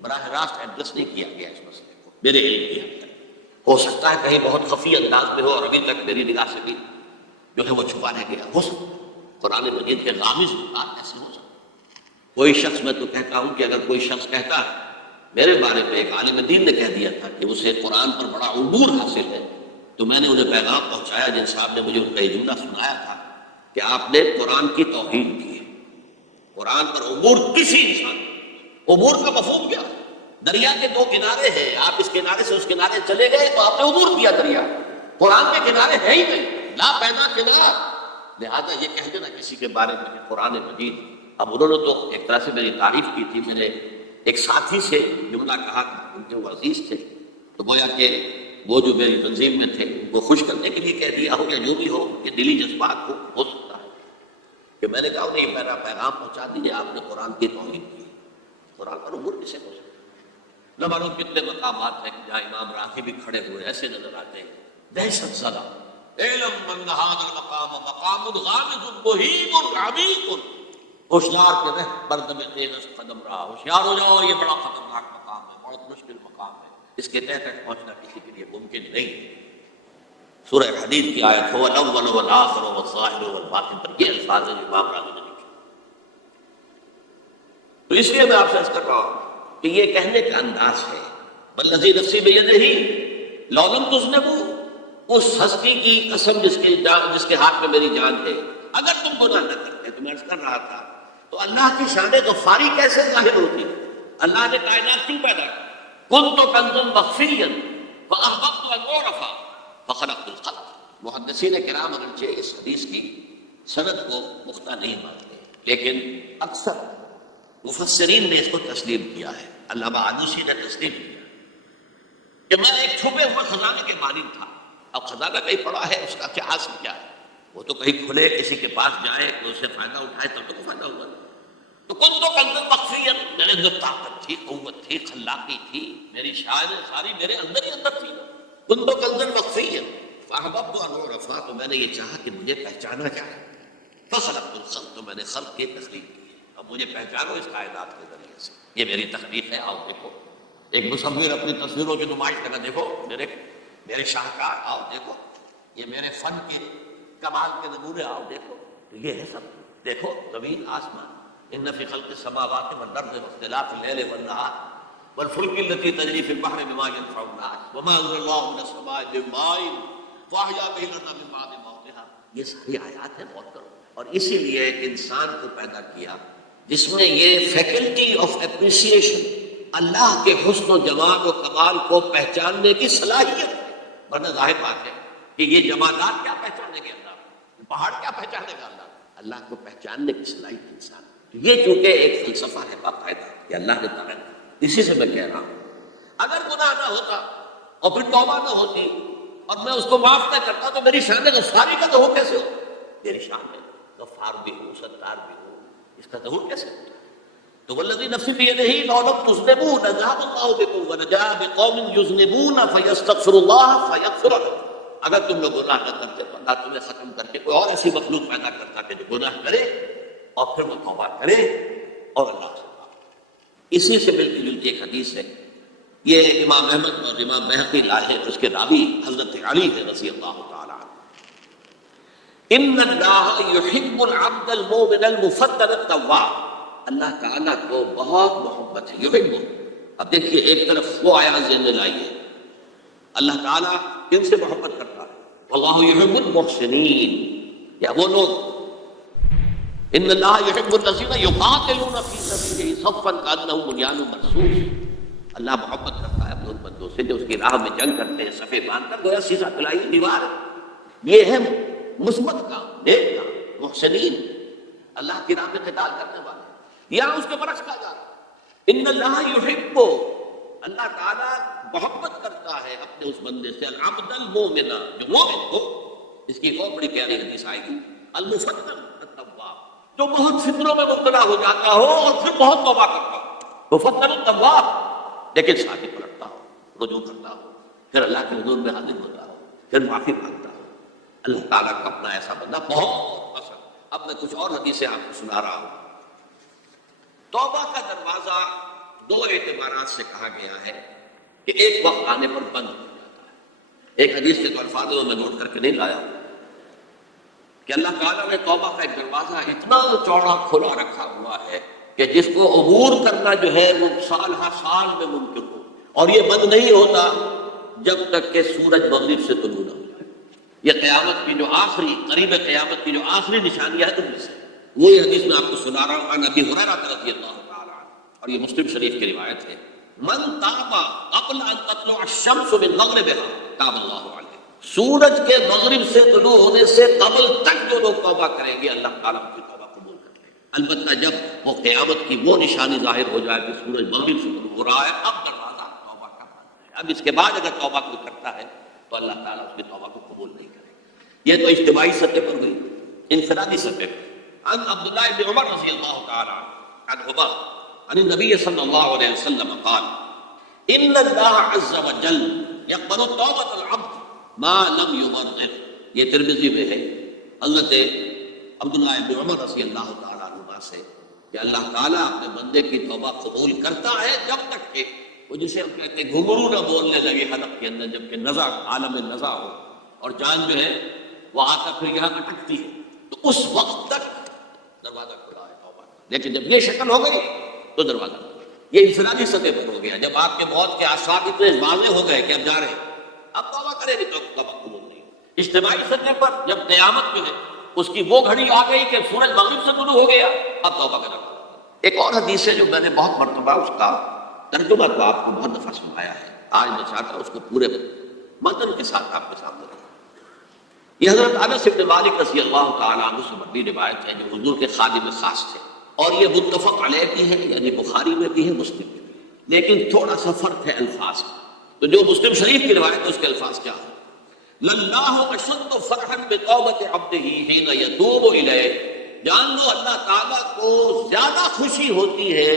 براہ راست ایڈریس نہیں کیا گیا، اس مسئلے کو میرے علم کی حد تک۔ ہو سکتا ہے کہیں بہت خفی انداز میں ہو اور ابھی تک میری نگاہ سے بھی جو ہے وہ چھپانے گیا، ہو سکتا ہے قرآن مجید کے غامض نکات ایسے ہو سکتے۔ کوئی شخص، میں تو کہتا ہوں کہ اگر کوئی شخص کہتا ہے، میرے بارے میں ایک عالم دین نے کہہ دیا تھا کہ اسے قرآن پر بڑا عبور حاصل ہے، تو میں نے انہیں پیغام پہنچایا، جن صاحب نے مجھے ان کا یہ جملہ سنایا تھا کہ آپ نے قرآن کی توہین کی ہے۔ قرآن پر عبور کسی انسان، عبور کا مفہوم کیا؟ دریا کے دو کنارے ہیں، آپ اس کنارے سے اس کنارے چلے گئے تو آپ نے عبور کیا دریا، قرآن کے کنارے ہے ہی نہیں، لا پیدا کنار۔ لہذا یہ کہہ دینا کسی کے بارے میں کہ قرآن مجید، اب انہوں نے تو ایک طرح سے میری تعریف کی تھی، میں نے ایک ساتھی سے جملہ کہا تھا، ان کے وہ عزیز تھے، تو گویا کہ وہ جو میری تنظیم میں تھے وہ خوش کرنے کے لیے کہہ دیا ہو یا جو بھی ہو، یہ دلی جذبات ہو سکتا ہے کہ میں نے کہا انہیں میرا پیغام پہنچا دیجیے، آپ نے قرآن کی توہین کی، قرآن پر عبور کسے ہو سکتا ہے؟ نہ معلوم کتنے مقامات ہیں جہاں امام راغب بھی کھڑے ہوئے ایسے نظر آتے ہیں دہشت زدہ. اعلم من هذا المقام مقام غامض مہیب عمیق. ہوشیار کے رہ بردم تیغ قدم رہا، ہوشیار ہو جاؤ، یہ بڑا خطرناک مقام ہے، بہت مشکل مقام ہے، اس کے تحت تک پہنچنا کسی کے لیے ممکن نہیں. سورہ حدید کی آیت هو الاول والآخر والظاہر والباطن پر یہ الفاظ ہیں جو امام راغب نے لکھے. تو اس لیے میں آپ سے عرض کر رہا ہوں کہ یہ کہنے کا انداز ہے والذی نفسی بیدہ لو لم تذنبوا، اس ہستی کی قسم جس کے ہاتھ میں میری جان ہے، اگر تم گناہ نہ کرتے. تو میں عرض کر رہا تھا تو اللہ کی شان غفاری کیسے ظاہر ہوتی؟ اللہ نے کائنات کیوں پیدا کی؟ کنت کنزا مخفیا فاحببت ان اعرف فخلقت الخلق. محدثین کرام اگرچہ اس حدیث کی سند کو پختہ نہیں مانتے، لیکن اکثر مفسرین نے اس کو تسلیم کیا ہے. علامہ آلوسی نے تسلیم کیا کہ میں ایک چھپے ہوئے خزانے کے مالک تھا. اب خزانہ کہیں پڑا ہے، اس کا کیا حاصل کیا ہے؟ وہ تو کہیں کھلے کسی کے پاس جائے کہ اس سے فائدہ اٹھائے تب تو فائدہ ہوا. تو کن تو کنزن مخفیا، میرے اندر طاقت تھی، قوت تھی، خلاقی تھی، میری شاعری ساری میرے اندر ہی اندر تھی. کن تو کنزن مخفیا فاحببت ان اعرف، تو میں نے یہ چاہا کہ مجھے پہچانا جائے. فخلقت الخلق، تو میں نے خلق کی تخلیق کی. اب مجھے پہچانو اس کائنات کے ذریعے سے. یہ میری تخلیق ہے. آؤ دیکھو، ایک مصور اپنی تصویروں کی نمائش کرنا، دیکھو میرے شاہکار، آؤ دیکھو یہ میرے فن کے کمال کے نمونے، آؤ دیکھو. تو یہ ہے سب. دیکھو زمین آسمان، ان فی خلق السماوات والارض واختلاف اللیل والنہار والفلک التي تجری فی البحر بما ينفع الناس وما انزل اللہ من السماء من ماء فاحیا به الارض من بعد موتها. یہ ساری آیات ہیں، غور کرو. اور اسی لیے انسان کو پیدا کیا جس میں یہ فیکلٹی آف اپریسیشن، اللہ کے حسن و جمال و کمال کو پہچاننے کی صلاحیت ہے. ورنہ ظاہر بات ہے کہ یہ جمالات کیا پہچانے گے اللہ، پہاڑ کیا پہچانے گا اللہ کو پہچاننے کی صلاحیت انسان. یہ چونکہ ایک فلسفہ ہے باقاعدہ کہ اللہ نے تعالیٰ نے. اسی سے میں کہہ رہا ہوں اگر گناہ نہ ہوتا اور پھر توبہ نہ ہوتی اور میں اس کو معاف نہ کرتا تو میری شان غفاری کا ظہور کیسے ہو؟ میری شان میں غفار بھی ہوں، ستار بھی ہوں، اس کا ظہور کیسے ہوتا؟ تو والذی نفسی بیدہ لو لم تذنبوا لذهب اللہ بکم ونجا بقوم یذنبون فیستغفر اللہ فیغفر لهم. اگر تم لوگ گناہ نہ کرتے تو اللہ تمہیں ختم کر کے کوئی اور ایسی مخلوق پیدا کرتا کہ جو گناہ کرے اور پھر وہ توبہ کرے اور اللہ سے. اسی سے ملتی جلتی ایک حدیث ہے، یہ امام احمد اور امام بہقی لائے ہیں، اس کے راوی حضرت علی ہے رضی اللہ تعالی عنہ. ان اللہ یحب العبد المؤمن المفتن التواب. اللہ تعالیٰ کو بہت محبت ہے، یحب. اب دیکھیے ایک طرف وہ آیات ذہن میں لائیے، اللہ تعالیٰ کن سے محبت کرتا ہے؟ واللہ یحب المحسنین. یا وہ لوگ ان اللہ یحب الذین یقاتلون فی سبیلہ صفا کانہم بنیان مرصوص. اللہ محبت کرتا ہے اپنے ان بندوں سے جو اس کی راہ میں جنگ کرتے ہیں صفے باندھ کر، گویا سیدھا پلائی دیوار. یہ ہے مثبت کا، نیک کا، محسنین، اللہ کی راہ میں قتال کرنے والے. یہاں اس کے برعکس کہا جا رہا ہے ان اللہ یحب، اللہ تعالیٰ محبت کرتا ہے اپنے اس بندے سے العبد المؤمن، جو مومن ہو. اس کی ایک اور بڑی پیاری حدیث آئے گی، المفتن التواب، جو بہت فطروں میں مبتلا ہو جاتا ہو اور پھر بہت توبہ کرتا ہو. مفتن التواب، لیکن ساتھ ہی پلٹتا ہو، رجوع کرتا ہو، پھر اللہ کے حضور میں حاضر ہوتا ہو، پھر معافی مانگتا ہو. اللہ تعالیٰ کا اپنا ایسا بندہ بہت پسند. اب میں کچھ اور حدیثیں آپ کو سنا رہا ہوں. توبہ کا دروازہ دو اعتبارات سے کہا گیا ہے کہ ایک وقت آنے پر بند ہو جاتا ہے. ایک حدیث کے تو الفاظ میں نوٹ کر کے نہیں لایا کہ اللہ تعالیٰ نے توبہ کا ایک دروازہ اتنا چوڑا کھلا رکھا ہوا ہے کہ جس کو عبور کرنا جو ہے وہ سال ہر سال میں ممکن ہو، اور یہ بند نہیں ہوتا جب تک کہ سورج مغرب سے طلوع نہ ہو جائے. یہ قیامت کی جو آخری، قریب قیامت کی جو آخری نشانیاں ہے ان میں سے وہی حدیث میں آپ کو سنا رہا ہوں. عن ابی ہریرہ رضی اللہ تعالی عنہ، اور یہ مسلم شریف کی روایت ہے، من تاب قبل ان تطلع الشمس من مغربها تاب اللہ علیہ. سورج کے مغرب سے طلوع ہونے سے قبل تک جو لوگ توبہ کریں گے اللہ تعالیٰ ان کی توبہ قبول کر لیں گے. البتہ جب وہ قیامت کی وہ نشانی ظاہر ہو جائے کہ سورج مغرب سے طلوع ہو رہا ہے، اب دروازہ توبہ کا بند ہے. اب اس کے بعد اگر توبہ کوئی کرتا ہے تو اللہ تعالیٰ اس کی توبہ کو قبول نہیں کرے گا. یہ تو اجتماعی سطح پر ہوئی. انفرادی سطح پر عن عبداللہ بن عمر رضی اللہ تعالی عنہما عن النبی صلی اللہ علیہ وسلم قال ان اللہ عز وجل یقبل توبۃ العبد ما لم یغرر، یہ ترمذی میں ہے حضرت عبداللہ بن عمر رضی اللہ تعالیٰ عنہ سے کہ اللہ تعالیٰ اپنے بندے کی توبہ قبول کرتا ہے جب تک کہ وہ جسے ہم کہتے ہیں گھنگرو نہ بولنے لگے حلق کے اندر، جبکہ نزع عالم نزع ہو اور جان جو ہے وہ آ کر پھر یہاں اٹکتی ہے، تو اس وقت تک دروازہ کھلا ہے توبہ کا۔ لیکن جب یہ شکل ہو گئی تو دروازہ کھلا۔ یہ انفرادی سطح پر ہو گیا، جب آپ کے موت کے آثار اتنے واضح ہو گئے کہ اب جا رہے ہیں، اب توبہ کریں گے تو توبہ قبول نہیں۔ اجتماعی سطح پر جب قیامت میں ہے اس کی وہ گھڑی آ گئی کہ سورج مغرب سے طلوع ہو گیا، اب توبہ کرنا۔ ایک اور حدیث ہے جو میں نے بہت مرتبہ اس کا ترجمہ تو آپ کو بہت دفعہ سنایا ہے، آج میں چاہتا ہوں اس کو پورے متن کے ساتھ آپ کے سامنے رکھوں۔ یہ حضرت انس بن مالک رضی اللہ تعالیٰ عنہ سے مروی روایت ہے جو حضور کے خادم خاص تھے، اور یہ متفق علیہ بھی ہے، یعنی بخاری میں بھی ہے، مسلم میں بھی ہے، لیکن تھوڑا سا فرق ہے الفاظ کا۔ تو جو مسلم شریف کی روایت ہے اس کے الفاظ کیا ہے؟ للہ اشد فرحا بتوبۃ عبدہ حین یتوب الیہ، جان لو اللہ تعالیٰ کو زیادہ خوشی ہوتی ہے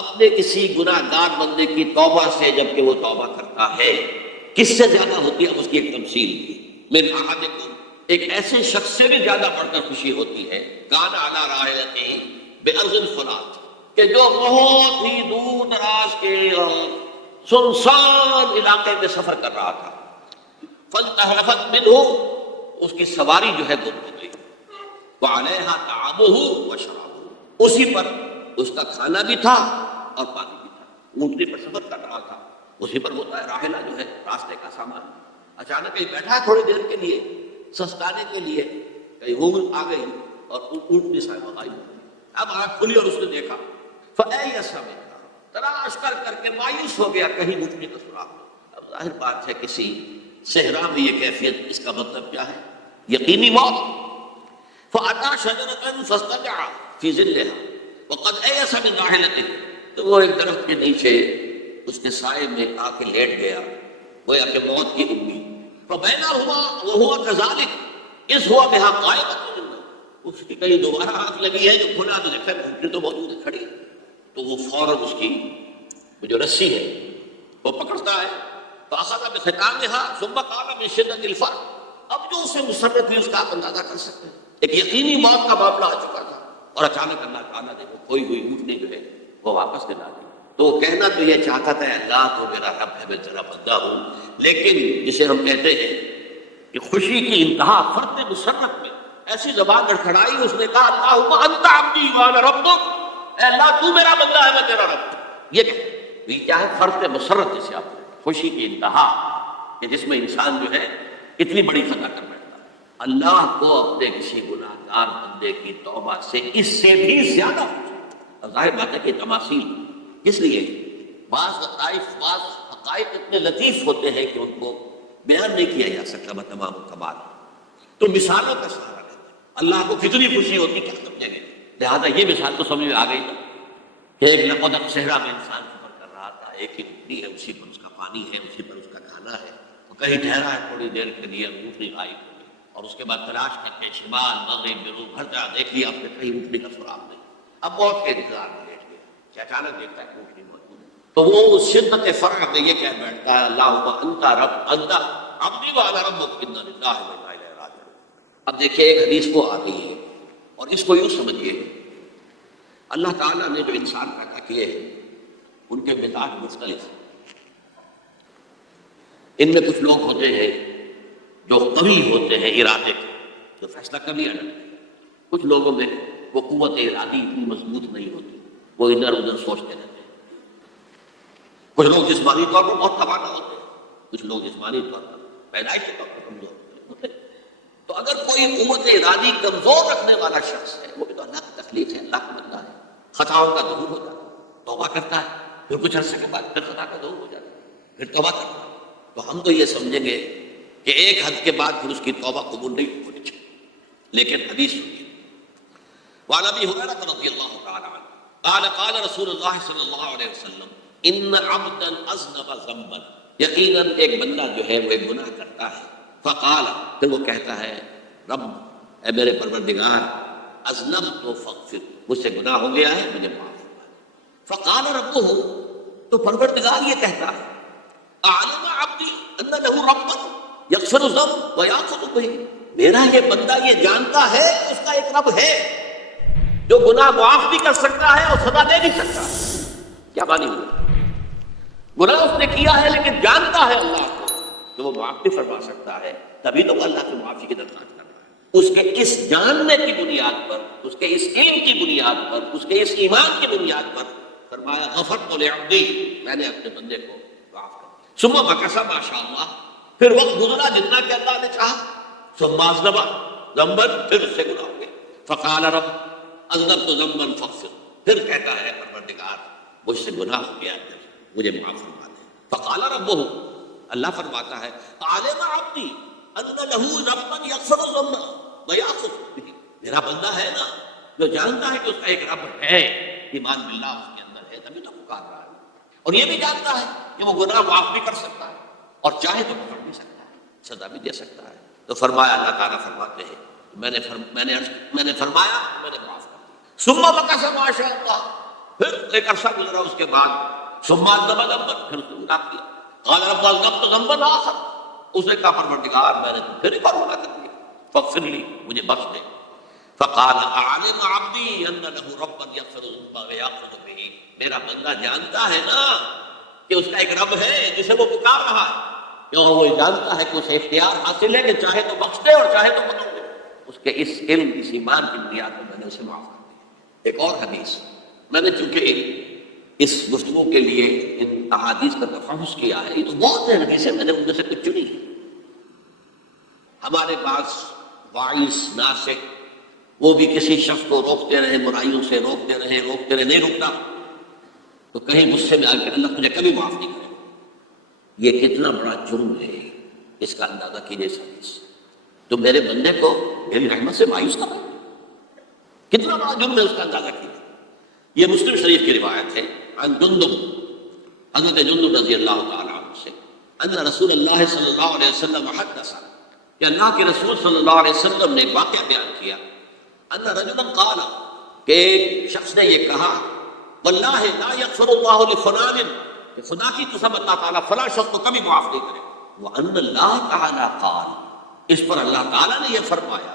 اپنے کسی گناہ گار بندے کی توبہ سے جب کہ وہ توبہ کرتا ہے۔ کس سے زیادہ ہوتی ہے؟ اس کی ایک تمثیل کی، من احدکم، ایک ایسے شخص سے بھی زیادہ بڑھ کر خوشی ہوتی ہے کان علی راحلتہ بارض الفرات، کہ جو بہت ہی دور دراز کے اور سنسان علاقے میں سفر کر رہا تھا، فانتهلفت منہ، اس کی سواری جو ہے گم ہو گئی، وعلیہا طعامہ وشرابہ، اسی پر اس کا کھانا بھی تھا اور پانی بھی تھا، اونٹنی پر سفر کر رہا تھا، اسی پر ہوتا ہے راحلہ جو ہے راستے کا سامان۔ اچانک کہیں بیٹھا ہے تھوڑی دیر کے لیے سستانے کے لیے، کہیں اونٹ آ گئی اور اونٹنی صاحب آئی، اب آنکھ کھلی اور اس نے دیکھا، فَأَيَّسَ مِنْهَا، تلاش کر کر کے مایوس ہو گیا کہیں اونٹنی کا سراغ ہو۔ اب ظاہر بات ہے کسی صحرا میں یہ کیفیت، اس کا مطلب کیا ہے؟ یقینی موت۔ فَأَتَىٰ شَجَرَةً فَاسْتَجَعَ فِي ظِلِّهَا وَقَدْ أَيَسَ مِنْ رَاحِلَتِهِ، تو وہ ایک درخت کے نیچے اس کے سائے میں آ کے لیٹ گیا، گویا کہ موت کی امید۔ فَبَيْنَهُمَا وَهُوَ كَذَلِكَ إِذْ هُوَ بِهَا قَائِمٌ، اس کی کہیں دوبارہ آنکھ لگی ہے جو کھلا تو دیکھا گھنٹی تو موجود ہے کھڑی، تو وہ فوراً اس کی جو رسی ہے وہ پکڑتا ہے، فَأَخَذَ بِخِتَامِهَا ثُمَّ قَالَ مِن شِدَّةِ الْفَرْحِ، اب جو اسے مسرت ہوئی اس کا آپ اندازہ کر سکتے ہیں، ایک یقینی موت کا معاملہ آ چکا تھا، اور اچانک اللہ تعالیٰ نے وہ کھوئی ہوئی اونٹنی جو ہے وہ واپس دلا دی۔ تو وہ کہنا تو یہ چاہتا تھا اللہ تو میرا رب ہے، میں تیرا بندہ ہوں، لیکن جسے ہم کہتے ہیں کہ خوشی کی انتہا فرد مسرت میں ایسی زبان لڑکھڑائی، اس نے کہا اللہم انت عبدی وانا ربک، اے اللہ تو میرا بندہ ہے میں تیرا رب ہوں۔ یہ کیا ہے؟ فرد مسرت، جسے آپ خوشی کی انتہا، کہ جس میں انسان جو ہے اتنی بڑی خطا کر بیٹھتا ہے۔ اللہ کو اپنے کسی گناہ گار بندے کی توبہ سے اس سے بھی زیادہ ظاہر بات ہے کہ تماثیل، اس لیے بعض لطائف، بعض حقائق اتنے لطیف ہوتے ہیں کہ ان کو بیان نہیں کیا جا سکتا بتمام کمال، تو مثالوں کا سہارا لیتے ہیں۔ اللہ کو کتنی خوشی ہوتی کیا سمجھیں گے، لہٰذا یہ مثال تو سمجھ میں آ گئی تھا کہ ایک لقدق صحرا میں انسان سفر کر رہا تھا، ایک ہی اونٹنی ہے، اسی پر اس کا پانی ہے، اسی پر اس کا کھانا ہے، وہ کہیں ٹھہرا ہے تھوڑی دیر کے لیے، اونٹنی غائب ہو گئی، اور اس کے بعد تلاش کر کے شمال مغرب جنوب ہر جگہ دیکھ لیا آپ نے، کہیں اونٹنی کا سراغ نہیں، اب موت کے انتظار میں لیٹ گیا کہ اچانک دیکھتا ہے کہ اونٹنی موجود ہے، تو وہ شدت فرح میں یہ کہہ بیٹھتا ہے اللہم انت رب انت عبدی وانا ربک انا للہ و انا الیہ راجعون۔ اب دیکھیے ایک حدیث کو آ گئی ہے، اور اس کو یوں سمجھیے، اللہ تعالیٰ نے جو انسان پیدا کیے ہیں ان کے مزاج مختلف ہیں۔ ان میں کچھ لوگ ہوتے ہیں جو قوی ہوتے ہیں ارادے کے، جو فیصلہ کر لیا جاتا ہے، کچھ لوگوں میں وہ قوت ارادی اتنی مضبوط نہیں ہوتی، وہ ادھر ادھر سوچتے رہتے ہیں۔ کچھ لوگ جسمانی طور پر بہت توانا ہوتے ہیں، کچھ لوگ جسمانی طور پر پیدائشی طور پر کمزور ہوتے ہیں۔ تو اگر کوئی قوت ارادی کمزور رکھنے والا شخص ہے، وہ بھی تو اللہ کی تخلیق ہے، اللہ کا بندہ ہے، خطاؤں کا ظہور ہوتا ہے، توبہ کرتا ہے، پھر کچھ عرصے کے بعد پھر خطا کا ظہور ہو جاتا ہے، پھر توبہ کرتا ہے، تو ہم تو یہ سمجھیں گے کہ ایک حد کے بعد پھر اس کی توبہ قبول نہیں ہونی چاہیے۔ لیکن حدیث سنیے، وعن ابی ہریرہ رضی اللہ تعالی عنہ قال قال رسول اللہ صلی اللہ علیہ وسلم ان عبدا اذنب ذنبا، یقیناً ایک بندہ جو ہے وہ ایک گناہ کرتا ہے، فقال، پھر وہ کہتا ہے رب، اے میرے پروردگار، اذنبت فاغفر، مجھ سے گناہ ہو گیا ہے مجھے معاف فرما۔ فقال ربہ، تو پروردگار یہ کہتا ہے عالم عبدی ان لہ ربا یغفر الذنب ویأخذ بہ، میرا یہ بندہ یہ جانتا ہے کہ اس کا ایک رب ہے جو گناہ معاف بھی کر سکتا ہے اور سزا دے بھی سکتا ہے۔ کیا معنی ہوا؟ گناہ اس نے کیا ہے لیکن جانتا ہے اللہ کو کہ وہ معاف بھی فرما سکتا ہے، تبھی تو وہ اللہ سے معافی کی درخواست کر رہا ہے۔ اس کے اس جاننے کی بنیاد پر، اس کے اس علم کی بنیاد پر، اس کے اس ایمان کی بنیاد پر فرمایا غفرت لعبدی، میں نے اپنے بندے کو معاف کر دیا۔ ثم مکث ما شاء اللہ، پھر وقت گزرا جتنا کہ اللہ نے چاہا، ثم اذنب ذنبا، پھر اس سے گناہ ہو گیا، فقال رب اذنبت ذنبا فاغفر، پھر کہتا ہے پروردگار مجھ سے گناہ ہو گیا، مجھے معاف فرما دے۔ فقال ربہ، اللہ فرماتا ہے عالم عبدی ان لہ ربا یغفر الذنب ویأخذ بہ، میرا بندہ ہے نا جو جانتا ہے کہ اس کا ایک رب ہے، ایمان باللہ اس کے اندر ہے، تبھی تو پکار رہا ہے، اور یہ بھی جانتا ہے کہ وہ گناہ معاف بھی کر سکتا ہے اور چاہے تو پکڑ بھی سکتا ہے، سزا بھی دے سکتا ہے۔ تو فرمایا، اللہ تعالیٰ فرماتے ہیں میں نے فرمایا میں نے معاف کر دیا۔ ثم مکث ما شاء اللہ، پھر ایک عرصہ گزرا اس کے بعد، ثم اذنب ذنبا، پھر اس نے گناہ کیا، قال رب اذنبت ذنبا آخر، اس نے کہا پروردگار میں نے پھر ایک اور گناہ کر دیا، فاغفر لی، مجھے بخش دے۔ فقال اعلم عبدی ان لہ ربا یغفر الذنب ویأخذ بہ، میرا بندہ جانتا ہے نا کہ اس کا ایک رب ہے جسے وہ پکار رہا ہے، کیوں وہ جانتا ہے کہ اسے اختیار حاصل ہے کہ چاہے تو بخش دے اور چاہے تو پکڑ دے، اس کے اس علم اس ایمان کی بنیاد پر میں نے اسے معاف کر دیا۔ ایک اور حدیث میں نے چونکہ اس گفتگو کے لیے ان احادیث کا تفحص کیا ہے، یہ تو بہت ہے حدیثیں، میں نے ان میں سے کچھ چنی۔ ہمارے پاس واعظ ناصح وہ بھی کسی شخص کو روکتے رہے، برائیوں سے روکتے رہے، نہیں رکتا، تو کہیں غصے میں آ کے اللہ تجھے کبھی معاف نہیں کرے، یہ کتنا بڑا جرم ہے، اس کا اندازہ کیجیے سب۔ تو میرے بندے کو میری رحمت سے مایوس کر رہا ہے، کتنا بڑا جرم ہے، اس کا اندازہ کیجیے۔ یہ مسلم شریف کی روایت ہے عن جندب، حضرت جندب رضی اللہ تعالیٰ عنہ سے، ان رسول اللہ صلی اللہ علیہ وسلم حدث، کہ اللہ کے رسول صلی اللہ علیہ وسلم نے ایک واقعہ بیان کیا، ان رجلا قال، کہ ایک شخص نے یہ کہا، واللہ لا یغفر اللہ لفلان، کہ خدا کی قسم اللہ تعالیٰ فلاں شخص کو کبھی معاف نہیں کرے، وان اللہ تعالیٰ قال، اس پر اللہ تعالیٰ نے یہ فرمایا،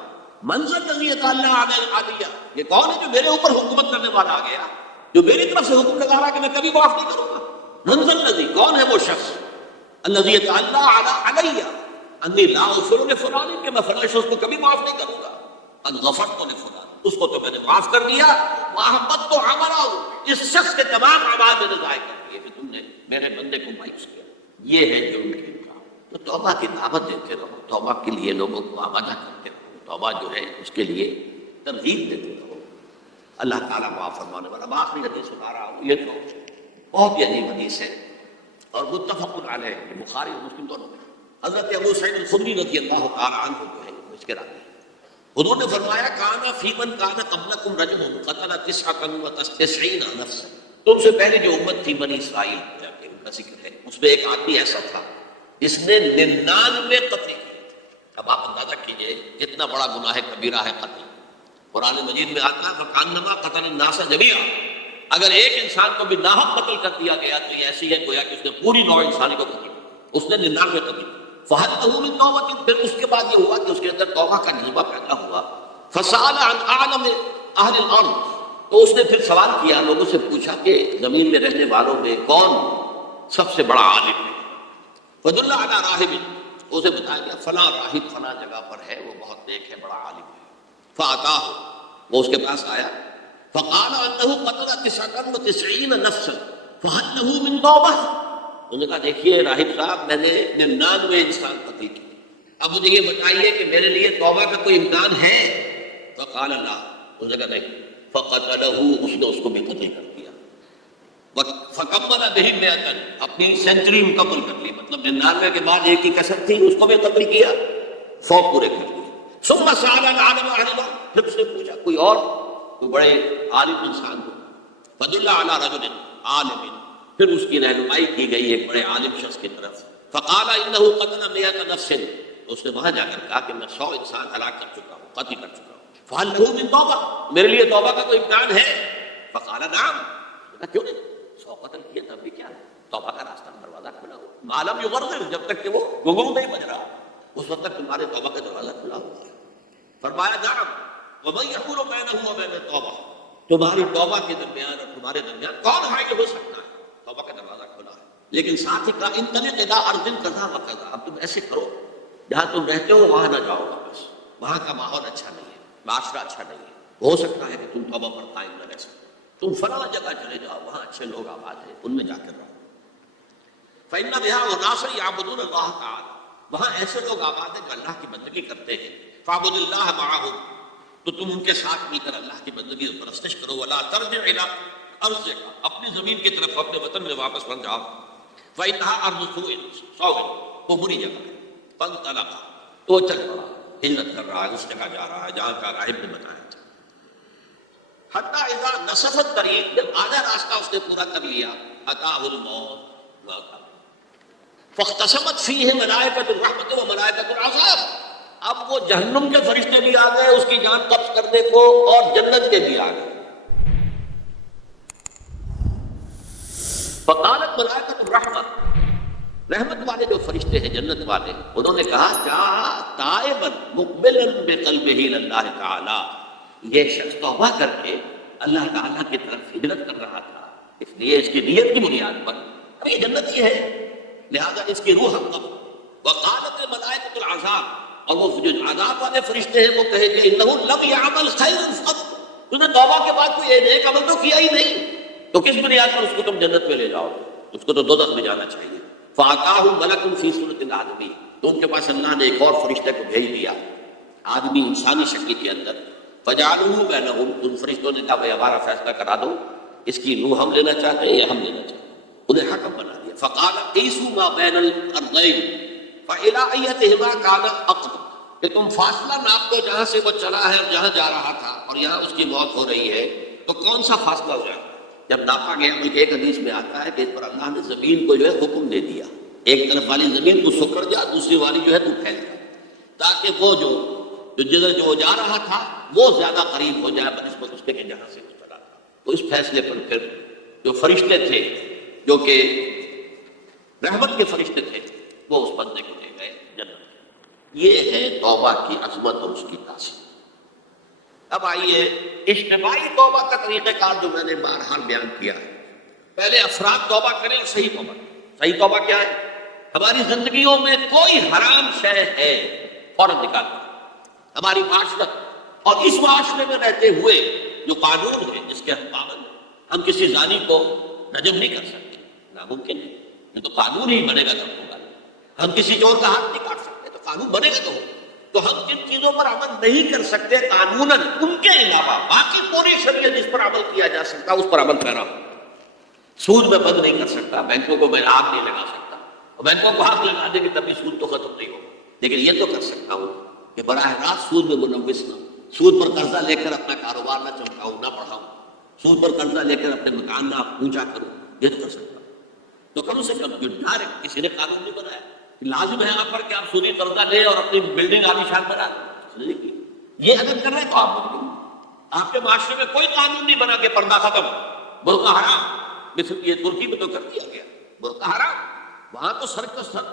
منزل الذی یتعالی علیہ، یہ کون ہے جو میرے اوپر حکومت کرنے والا آ گیا، جو میری طرف سے حکم لگا رہا کہ میں کبھی معاف نہیں کروں گا۔ منزل الذی، کون ہے وہ شخص، الذی یتعالی علیہ انی لا اغفر لفلان، کہ میں فلاں شخص کو کبھی معاف نہیں کروں گا، قد غفرت لفلان، اس کو تو میں نے معاف کر دیا، واحبطت عملہ، اس شخص کے تمام اعمال میں نے ضائع کر دیے کہ تم نے میرے بندے کو مایوس کیا۔ یہ ہے جرم کی انکار۔ تو توبہ کی دعوت دیتے رہو، توبہ کے لیے لوگوں کو آمادہ کرتے رہو، توبہ جو ہے اس کے لیے ترغیب دیتے رہو، اللہ تعالیٰ معاف فرمانے والا۔ اب آخری حدیث سنا رہا ہوں، یہ تو بہت ہی عجیب حدیث ہے اور متفق علیہ، بخاری اور مسلم دونوں میں۔ حضرت ابو سعید الخدری رضی اللہ تعالیٰ عنہ جو ہے اس کے راوی، حضور نے فرمایا کانا فی من کانا قبلکم رجل قتل 99 نفسا، تم سے پہلے جو امت تھی بنی اسرائیل ان کا ذکر ہے، اس میں ایک آدمی ایسا تھا جس نے 99 قتل کیے تھے۔ اب آپ اندازہ کیجئے کتنا بڑا گناہ کبیرہ ہے قتل۔ قرآن مجید میں آتا ہے فکانما قتل الناس جميعا، اگر ایک انسان کو بھی ناحق قتل کر دیا گیا تو یہ ایسی ہے گویا کہ اس نے پوری نوع انسانی کو قتل کیا، اس نے 99 قتل کیا۔ فہل له من توبۃ، پھر اس کے بعد یہ ہوا کہ اس کے اندر توبہ کا جذبہ پیدا ہوا۔ فسأل عن اعلم اہل الارض، تو اس نے پھر سوال کیا، لوگوں سے پوچھا کہ زمین میں رہنے والوں میں کون سب سے بڑا عالم ہے۔ فدل علی راہب، اسے بتایا گیا فلاں راہب فلاں جگہ پر ہے، وہ بہت نیک ہے، بڑا عالم ہے۔ فاتاہ، وہ اس کے پاس آیا، فقال انه قتل 99 نفسا فهل له من توبہ، انہوں نے کہا دیکھیے راہب صاحب میں نے 99 انسان قتل کیے، اب مجھے یہ بتائیے کہ میرے لیے توبہ کا کوئی امکان ہے؟ فقال لا، انہوں نے کہا نہیں۔ فقتلہ، اس نے اس کو بھی قتل کر دیا۔ فکمل بہ 100، اپنی سینچری مکمل کر لی، مطلب 99 کے بعد ایک ہی کسر تھی، اس کو بھی قتل کیا، 100 پورے کر دیے۔ ثم سأل عن عالم اہل الارض، پھر اس نے پوچھا کوئی اور کوئی بڑے عالم انسان ہو۔ فدل علی رجل عالم، پھر اس کی رہنمائی کی گئی ایک بڑے عالم شخص کی طرف۔ فقال انه قتل 100 نفس، اس نے وہاں جا کر کہا کہ میں 100 انسان ہلاک کر چکا ہوں، قتل کر چکا ہوں۔ فهل له من توبہ، میرے لیے توبہ کا کوئی امکان ہے؟ فقال نعم، کہا کیوں نہیں، 100 قتل کیے تب بھی کیا ہے، توبہ کا راستہ دروازہ کھلا ہو، معلوم یغرر، جب تک کہ وہ گگو نہیں بج رہا اس وقت تک تمہارے توبہ کا دروازہ کھلا ہوا ہے۔ فرمایا نعم ومن یحول بینہ وبین التوبہ، تمہاری توبہ کے درمیان اور تمہارے درمیان کون حائل ہو سکتا ہے؟ توبہ کا دروازہ کھلا ہے، لیکن ساتھ ہی کہا انطلق الی ارض کذا وکذا، اب تم ایسے کرو جہاں تم رہتے ہو وہاں نہ جاؤ واپس، وہاں کا ماحول اچھا نہیں ہے، معاشرہ اچھا نہیں ہے، ہو سکتا ہے کہ تم توبہ پر قائم نہ رہ سکو، تم فلاں جگہ چلے جاؤ وہاں اچھے لوگ آباد ہیں ان میں جا کر رہو۔ فإن بها أناسا يعبدون الله تعالی، وہاں ایسے لوگ آباد ہیں جو اللہ کی بندگی کرتے ہیں، فاعبد اللہ معهم، تو تم ان کے ساتھ مل کر اللہ کی بندگی اور پرستش کرو، ولا ترجع الى ارضک، اپنی زمین کی طرف اپنے وطن میں واپس بن جاؤ، فإنها ارض سوء، وہ بری جگہ ہے، فانطلق، تو چل پڑا، ہجرت کر رہا ہے، اس جگہ جا رہا ہے جہاں کا راہب نے بتایا تھا، حتی اذا نصف الطریق، جب آدھا راستہ اس نے پورا کر لیا، اتاه الموت، موت آ گئی، فاختصمت فیہ ملائکۃ الرحمۃ و ملائکۃ العذاب، اب وہ جہنم کے فرشتے بھی آ گئے اس کی جان قبض کرنے کو اور جنت کے بھی آ گئے۔ فقالت ملائکۃ الرحمۃ، رحمت والے جو فرشتے ہیں جنت والے، انہوں نے کہا جاء تائبا مقبلا بقلبہ اللہ تعالی، یہ شخص توبہ کر کے اللہ تعالیٰ کی طرف ہجرت کر رہا تھا، اس لیے اس کی نیت کی بنیاد پر اب یہ جنتی ہے، لہذا اس کی روح ہم قبض۔ وقالت ملائکۃ العذاب، اور وہ جو عذاب والے فرشتے ہیں وہ کہیں گے انہ لم یعمل خیرا قط، تو نے توبہ کے بعد کوئی نیک عمل تو کیا ہی نہیں، تو کس بنیاد پر اس کو تم جنت میں لے جاؤ، اس کو تو دوزخ میں جانا چاہیے۔ فاتاہ ملک فی صورت الآدمی، تو ان کے پاس اللہ نے ایک اور فرشتے کو بھیج دیا آدمی انسانی شکل کے اندر، فجعلوہ بینہم، ان فرشتوں نے کہا بھائی ہمارا فیصلہ کرا دو، اس کی روح ہم لینا چاہتے ہیں یا ہم لینا چاہتے ہیں، انہیں حکم بنا دیا۔ فقال قیسوا ما بین الارضین فإلی ایتہما کان اقرب، کہ تم فاصلہ ناپ دو جہاں سے وہ چلا ہے اور جہاں جا رہا تھا اور یہاں اس کی موت ہو رہی ہے، تو کون سا فاصلہ ہو جائے؟ جب ناپا گیا، بلکہ ایک حدیث میں آتا ہے کہ اس پر اللہ نے زمین کو جو ہے حکم دے دیا، ایک طرف والی زمین تو سکڑ جا، دوسری والی جو ہے تو پھیل جا، تاکہ وہ جو جدھر جو جا رہا تھا وہ زیادہ قریب ہو جائے بنسبت اس کے کہ جہاں سے وہ چلا تھا۔ تو اس فیصلے پر پھر جو فرشتے تھے جو کہ رحمت کے فرشتے تھے وہ اس بندے کو لے گئے جنت۔ یہ ہے توبہ کی عظمت اور اس کی تاثیر۔ اب آئیے اجتماعی توبہ کا طریقہ کار جو میں نے بہرحال بیان کیا ہے، پہلے افراد توبہ کریں اور صحیح توبہ کریں۔ صحیح توبہ کیا ہے؟ ہماری زندگیوں میں کوئی حرام شے ہے فوراً نکال دیں، ہماری معاشرت اور اس معاشرے میں رہتے ہوئے جو قانون ہے جس کے ہم پابند ہیں، ہم کسی زانی کو رجم نہیں کر سکتے، ناممکن ہے، یہ تو قانون ہی بنے گا تب ہوگا۔ ہم کسی چور کا ہاتھ نہیں کاٹ سکتے، تو قانون بنے گا تو ہوگا۔ تو ہم جن چیزوں پر عمل نہیں کر سکتے قانوناً، ان کے علاوہ باقی پوری شریعت جس پر عمل کیا جا سکتا اس پر عمل پیرا ہو۔ سود میں بند نہیں کر سکتا، بینکوں کو میں آگ نہیں لگا سکتا، اور بینکوں کو آگ لگا دے کہ تبھی سود تو ختم نہیں ہوگا، لیکن یہ تو کر سکتا ہوں کہ براہ راست سود میں ملوث نہ ہوں، سود پر قرضہ لے کر اپنا کاروبار نہ چمکاؤں، نہ بڑھاؤں، سود پر قرضہ لے کر اپنے مکان نہ اونچا کروں، یہ تو کر سکتا ہوں۔ تو کم سے کم جو ڈائریکٹ کسی نے قانون نہیں بنایا کہ لازم ہے آپ پر کہ آپ سودی قرضہ لیں اور اپنی بلڈنگ عالی شان بنا لیں، یہ اگر کر رہے ہیں تو آپ ممکن، آپ کے معاشرے میں کوئی قانون نہیں بنا کہ پردہ ختم، برقع حرام، مثل یہ ترکی میں تو کر دیا گیا برقع حرام، وہاں تو سر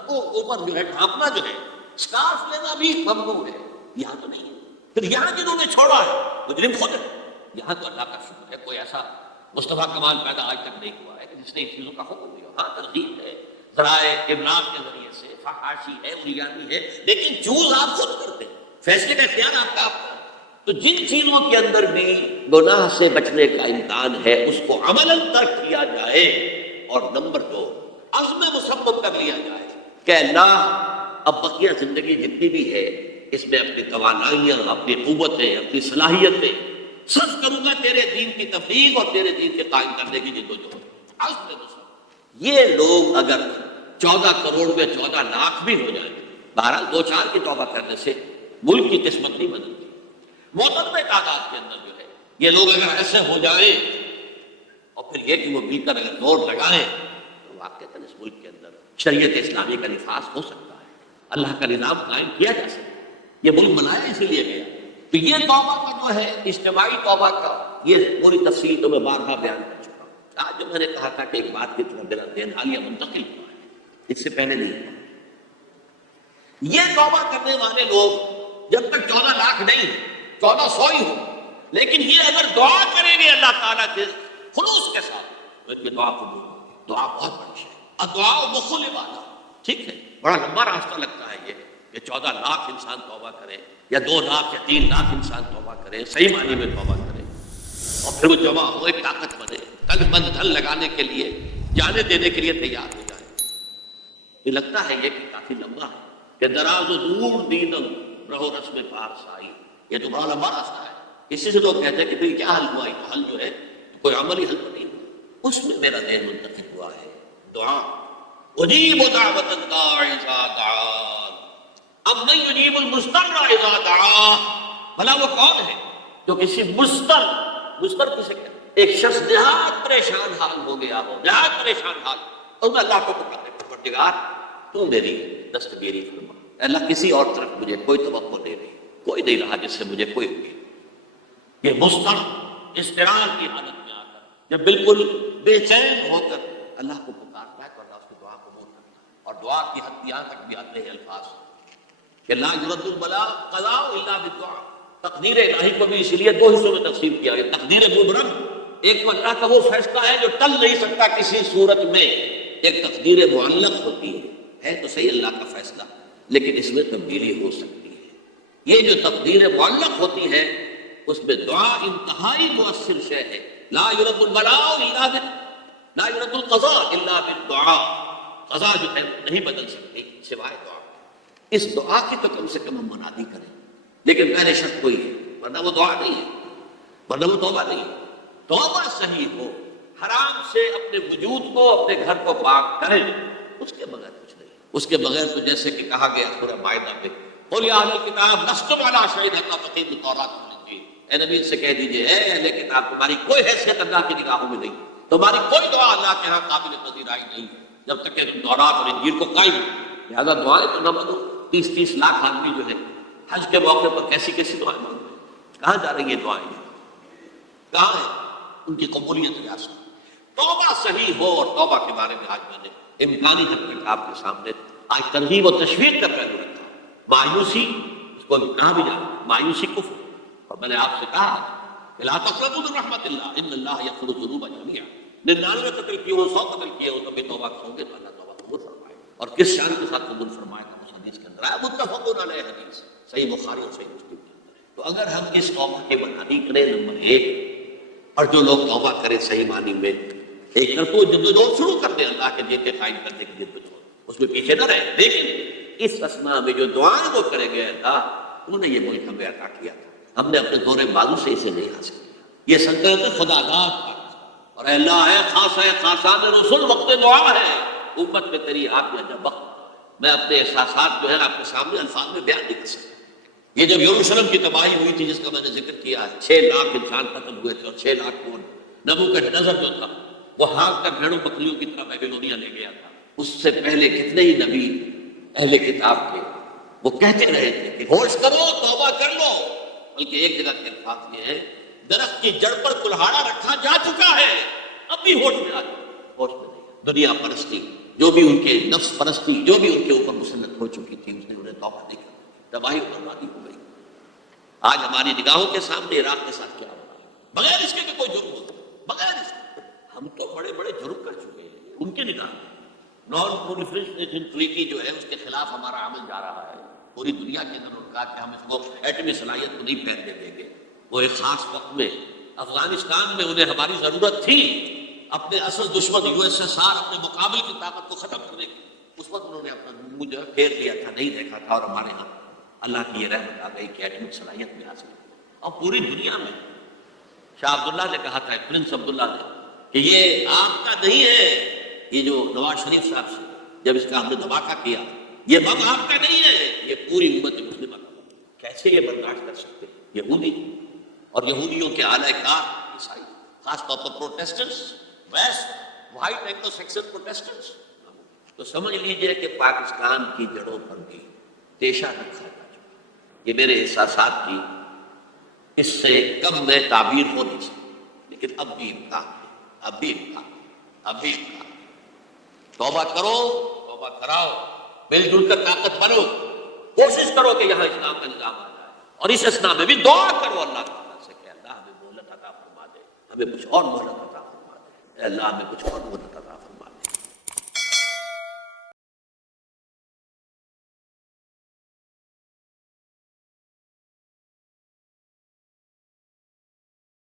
کو اوپر جو ہے ڈھانپنا جو ہے، اسکارف لینا بھی ممنوع ہے، یہاں تو نہیں ہے۔ پھر یہاں جنہوں نے چھوڑا ہے مجرم خود ہے، یہاں تو اللہ کا شکر ہے کوئی ایسا مصطفیٰ کمال پیدا آج تک نہیں ہوا ہے کہ جس نے ان چیزوں کا حکم دیا۔ ہاں ترغیب ہے، ذرائع ابلاغ کے ذریعے سے، فحاشی ہے، اریانی ہے، لیکن چوز آپ خود کرتے ہیں، فیصلے کا اختیار آپ کا اپنا۔ تو جن چیزوں کے اندر بھی گناہ سے بچنے کا امکان ہے اس کو عملاً ترک کیا جائے، اور نمبر 2 عزم مصمم کر لیا جائے کہ اللہ اب بقیہ زندگی جتنی بھی ہے اس میں اپنی توانائیاں، اپنی قوتیں، اپنی صلاحیتیں صرف کروں گا تیرے دین کی تبلیغ اور تیرے دین کے قائم کرنے کی جدوجہد۔ عزم مصمم۔ یہ لوگ اگر 14 کروڑ میں 14 لاکھ بھی ہو جائیں، بہرحال 2-4 کی توبہ کرنے سے ملک کی قسمت نہیں بدلتی، معتدل تعداد کے اندر جو ہے یہ لوگ اگر ایسے ہو جائیں اور پھر یہ کہ وہ مل کر اگر دوڑ لگائیں تو واقعتاً اس ملک کے اندر شریعت اسلامی کا نفاذ ہو سکتا ہے، اللہ کا نظام قائم کیا جا سکتا ہے۔ یہ ملک بنایا اسی لیے گیا۔ تو یہ توبہ کا جو ہے اجتماعی توبہ کا یہ پوری تفصیل تو میں بارہا بیان کر چکا ہوں۔ آج جو میں نے کہا تھا کہ ایک بات کی طرف میرا ذہن حالیہ منتقل ہوا ہے، اس سے پہلے نہیں ہوا۔ یہ توبہ کرنے والے لوگ جب تک 14 لاکھ نہیں 1400 ہی ہو، لیکن یہ اگر دعا کریں گے اللہ تعالیٰ کے خلوص کے ساتھ تو ان کی دعا قبول ہوگی۔ دعا بہت بڑی ہے، الدعاء مخل عبادہ، ٹھیک ہے، بڑا لمبا راستہ لگتا ہے یہ کہ 14 لاکھ انسان توبہ کرے یا 2 لاکھ یا 3 لاکھ انسان توبہ کرے، صحیح معنی میں توبہ کرے، اور پھر وہ جمع ہو ایک طاقت بنے، تن من دھن لگانے کے لیے، جانے دینے کے لیے تیار ہو جائے۔ یہ لگتا ہے یہ کہ کافی لمبا ہے کہ دراز و دور دینم رہو رسم پارس آئی، یہ تو بڑا لمبا راستہ ہے۔ کسی سے لوگ کہتے ہیں کہ پھر کیا حل ہوا؟ تو حل جو ہے کوئی عملی حل تو نہیں ہوا، اس میں میرا ذہن منتقل ہوا ہے دعا۔ اجیب دعوت الداع اذا دعان امن یجیب المضطر اذا دعا، بھلا وہ کون ہے جو کسی مضطر کسے کہتے ہیں؟ ایک شخص نہایت پریشان حال ہو گیا ہو، نہایت پریشان حال، اور میں اللہ کو پکارے، پروردگار تو میری دستگیری فرما، اللہ کسی اور طرف مجھے کوئی توقع نہیں رہی، کوئی نہیں رہا جس سے مجھے کوئی امید۔ یہ مضطر اضطرار کی حالت میں آ کر جب بالکل بے چین ہو کر اللہ کو پکارتا ہے تو اللہ اس کی دعا قبول کرتا ہے، اور دعا کی حد یہاں تک بھی آتے ہیں الفاظ کہ لا یرد البلاء قضاء الا بالدعاء۔ تقدیر الہی کو بھی اسی لیے 2 حصوں میں تقسیم کیا گیا، تقدیر مبرم، ایک تو اللہ کا وہ فیصلہ ہے جو ٹل نہیں سکتا کسی صورت میں، ایک تقدیر معلق ہوتی ہے تو صحیح اللہ کا فیصلہ لیکن اس میں تبدیلی ہو سکتی ہے۔ یہ جو تقدیر معلق ہوتی ہے اس میں دعا انتہائی مؤثر شے ہے۔ لا یرد البلاء الا لا یرد القضاء الا بالدعاء، قضا جو ہے نہیں بدل سکتی سوائے دعا۔ اس دعا کی تو کم سے کم ہم منادی کریں، لیکن پہلے شرط کوئی ہے، ورنہ وہ دعا نہیں ہے، ورنہ وہ توبہ نہیں ہے۔ توبہ صحیح ہو، حرام سے اپنے وجود کو اپنے گھر کو پاک کریں، اس کے بغیر کچھ نہیں۔ اس کے بغیر تو جیسے کہ کہا گیا سورہ مائدہ میں، قل یا اہل الکتاب لستم علی شیء حتی تقیموا التوراۃ والانجیل، اے نبی سے کہہ دیجئے اے اہل کتاب تمہاری کوئی حیثیت اللہ کی نگاہوں میں نہیں، تمہاری کوئی دعا اللہ کے ہاں قابل پذیرائی نہیں جب تک کہ تم تورات اور انجیل کو قائم، لہٰذا دعائیں تو نہ مانگو۔ 30 لاکھ آدمی جو ہے حج کے موقع پر کیسی دعائیں مانگ رہے ہیں، کہاں جا رہی ہیں دعائیں، کہاں ہے ان کی قبولیت ریاست؟ توبہ صحیح ہو، اور توبہ کے بارے میں آج میں نے امکانی حد تک آپ کے سامنے آج ترغیب و تشویق کا پہلو رکھا۔ مایوسی اس کو کہا بھی جاتا ہے، مایوسی کفر، اور میں نے آپ سے کہا کہ لا تقنطوا من رحمت اللہ ان اللہ یغفر الذنوب جميعا، 99 قتل کیے ہو، 100 قتل کیے ہو تو بھی توبہ کرو گے تو اللہ توبہ قبول فرمائے، اور کس شان کے ساتھ قبول فرمائے گا اس حدیث کے اندر آیا، متفق علیہ حدیث، صحیح بخاری اور صحیح مسلم کے اندر۔ تو اگر ہم اس توبہ کی بنیادی کریں نمبر 1، اور جو لوگ توبہ کریں صحیح معنی میں ایک کرتو جدوجہد شروع کر دیں اللہ کے دین کے قائم کرنے کی جدوجہد، اس میں پیچھے نہ رہے، لیکن اس اسنا میں جو دعائیں وہ کرے گئے تھا انہوں نے یہ ملک ہمیں عطا کیا تھا، ہم نے اپنے دور بازو سے اسے نہیں حاصل کیا، یہ سلطنت خدا داد کا، اور اے اللہ ہے خاص ہے خاصان رسول وقت دعا ہے امت میں تیری آپ یا جب وقت، میں اپنے احساسات جو ہے آپ کے سامنے الفاظ میں بیان نہیں کر سکتا۔ یہ جب یروشلم کی تباہی ہوئی تھی جس کا میں نے ذکر کیا ہے، 6 لاکھ انسان قتل ہوئے تھے اور 6 لاکھ کو نبوکدنضر جو تھا وہ ہاک کر بھیڑوں بکریوں کی طرح بیبیلونیا لے گیا تھا، اس سے پہلے کتنے ہی نبی اہل کتاب کے وہ کہتے رہے تھے کہ ہوش کرو توبہ کر لو، بلکہ ایک جگہ کے الفاظ یہ ہے درخت کی جڑ پر کلہاڑا رکھا جا چکا ہے اب بھی ہوش میں آ جائے، ہوش میں نہیں۔ دنیا پرستی جو بھی ان کے نفس پرستی جو بھی ان کے اوپر مسلط ہو چکی تھی اس نے انہیں توبہ نہیں کیا، تباہی و بربادی ہو گئی۔ آج ہماری نگاہوں کے سامنے عراق کے ساتھ کیا ہو رہا ہے، بغیر اس کے کہ کوئی جرم ہوتا، بغیر اس کے ہم تو بڑے بڑے جرم کر چکے ہیں ان کی نگاہ میں۔ نان پرولیفریشن ٹریٹی جو ہے اس کے خلاف ہمارا عمل جا رہا ہے پوری دنیا کے اندر، کہا کہ ہم اس کو ایٹمی صلاحیت کو نہیں پھیلنے دیں گے۔ وہ ایک خاص وقت میں افغانستان میں انہیں ہماری ضرورت تھی اپنے اصل دشمن USSR اپنے مقابل کی طاقت کو ختم کرنے کی، اس وقت انہوں نے اپنا منہ جو ہے پھیر لیا تھا، نہیں دیکھا تھا، اور ہمارے ہاں اللہ کی یہ رحمت آ گئی کہ ایٹمی صلاحیت میں حاصل کی، اور پوری دنیا میں شاہ عبداللہ نے کہا تھا، پرنس عبداللہ نے، کہ یہ آپ کا نہیں ہے، یہ جو نواز شریف صاحب سے جب اس کا ہم نے دھماکہ کیا، یہ بم آپ کا نہیں ہے، یہ پوری امت مسلمہ کا بم۔ کیسے یہ برداشت کر سکتے ہیں یہودی اور یہودیوں کے اعلی کار عیسائی، خاص طور پر Protestants, west white Anglo Saxon Protestants? تو سمجھ لیجئے کہ پاکستان کی جڑوں پر بھی تیشہ رکھا جا چکا۔ یہ میرے احساسات کی اس سے کم میں تعبیر ہو نہیں سکتی، لیکن اب بھی امکان ہے، ابھی کا توبہ کرو، توبہ کراؤ، مل جل کر طاقت بنو، کوشش کرو کہ یہاں اسلام کا نظام آ جائے، اور اس اسنا میں بھی دعا کرو اللہ تعالیٰ سے کہ اللہ ہمیں مہلت عطا فرما دے، ہمیں کچھ اور مہلت عطا فرما دے، اے اللہ ہمیں کچھ اور مہلت عطا فرما دے۔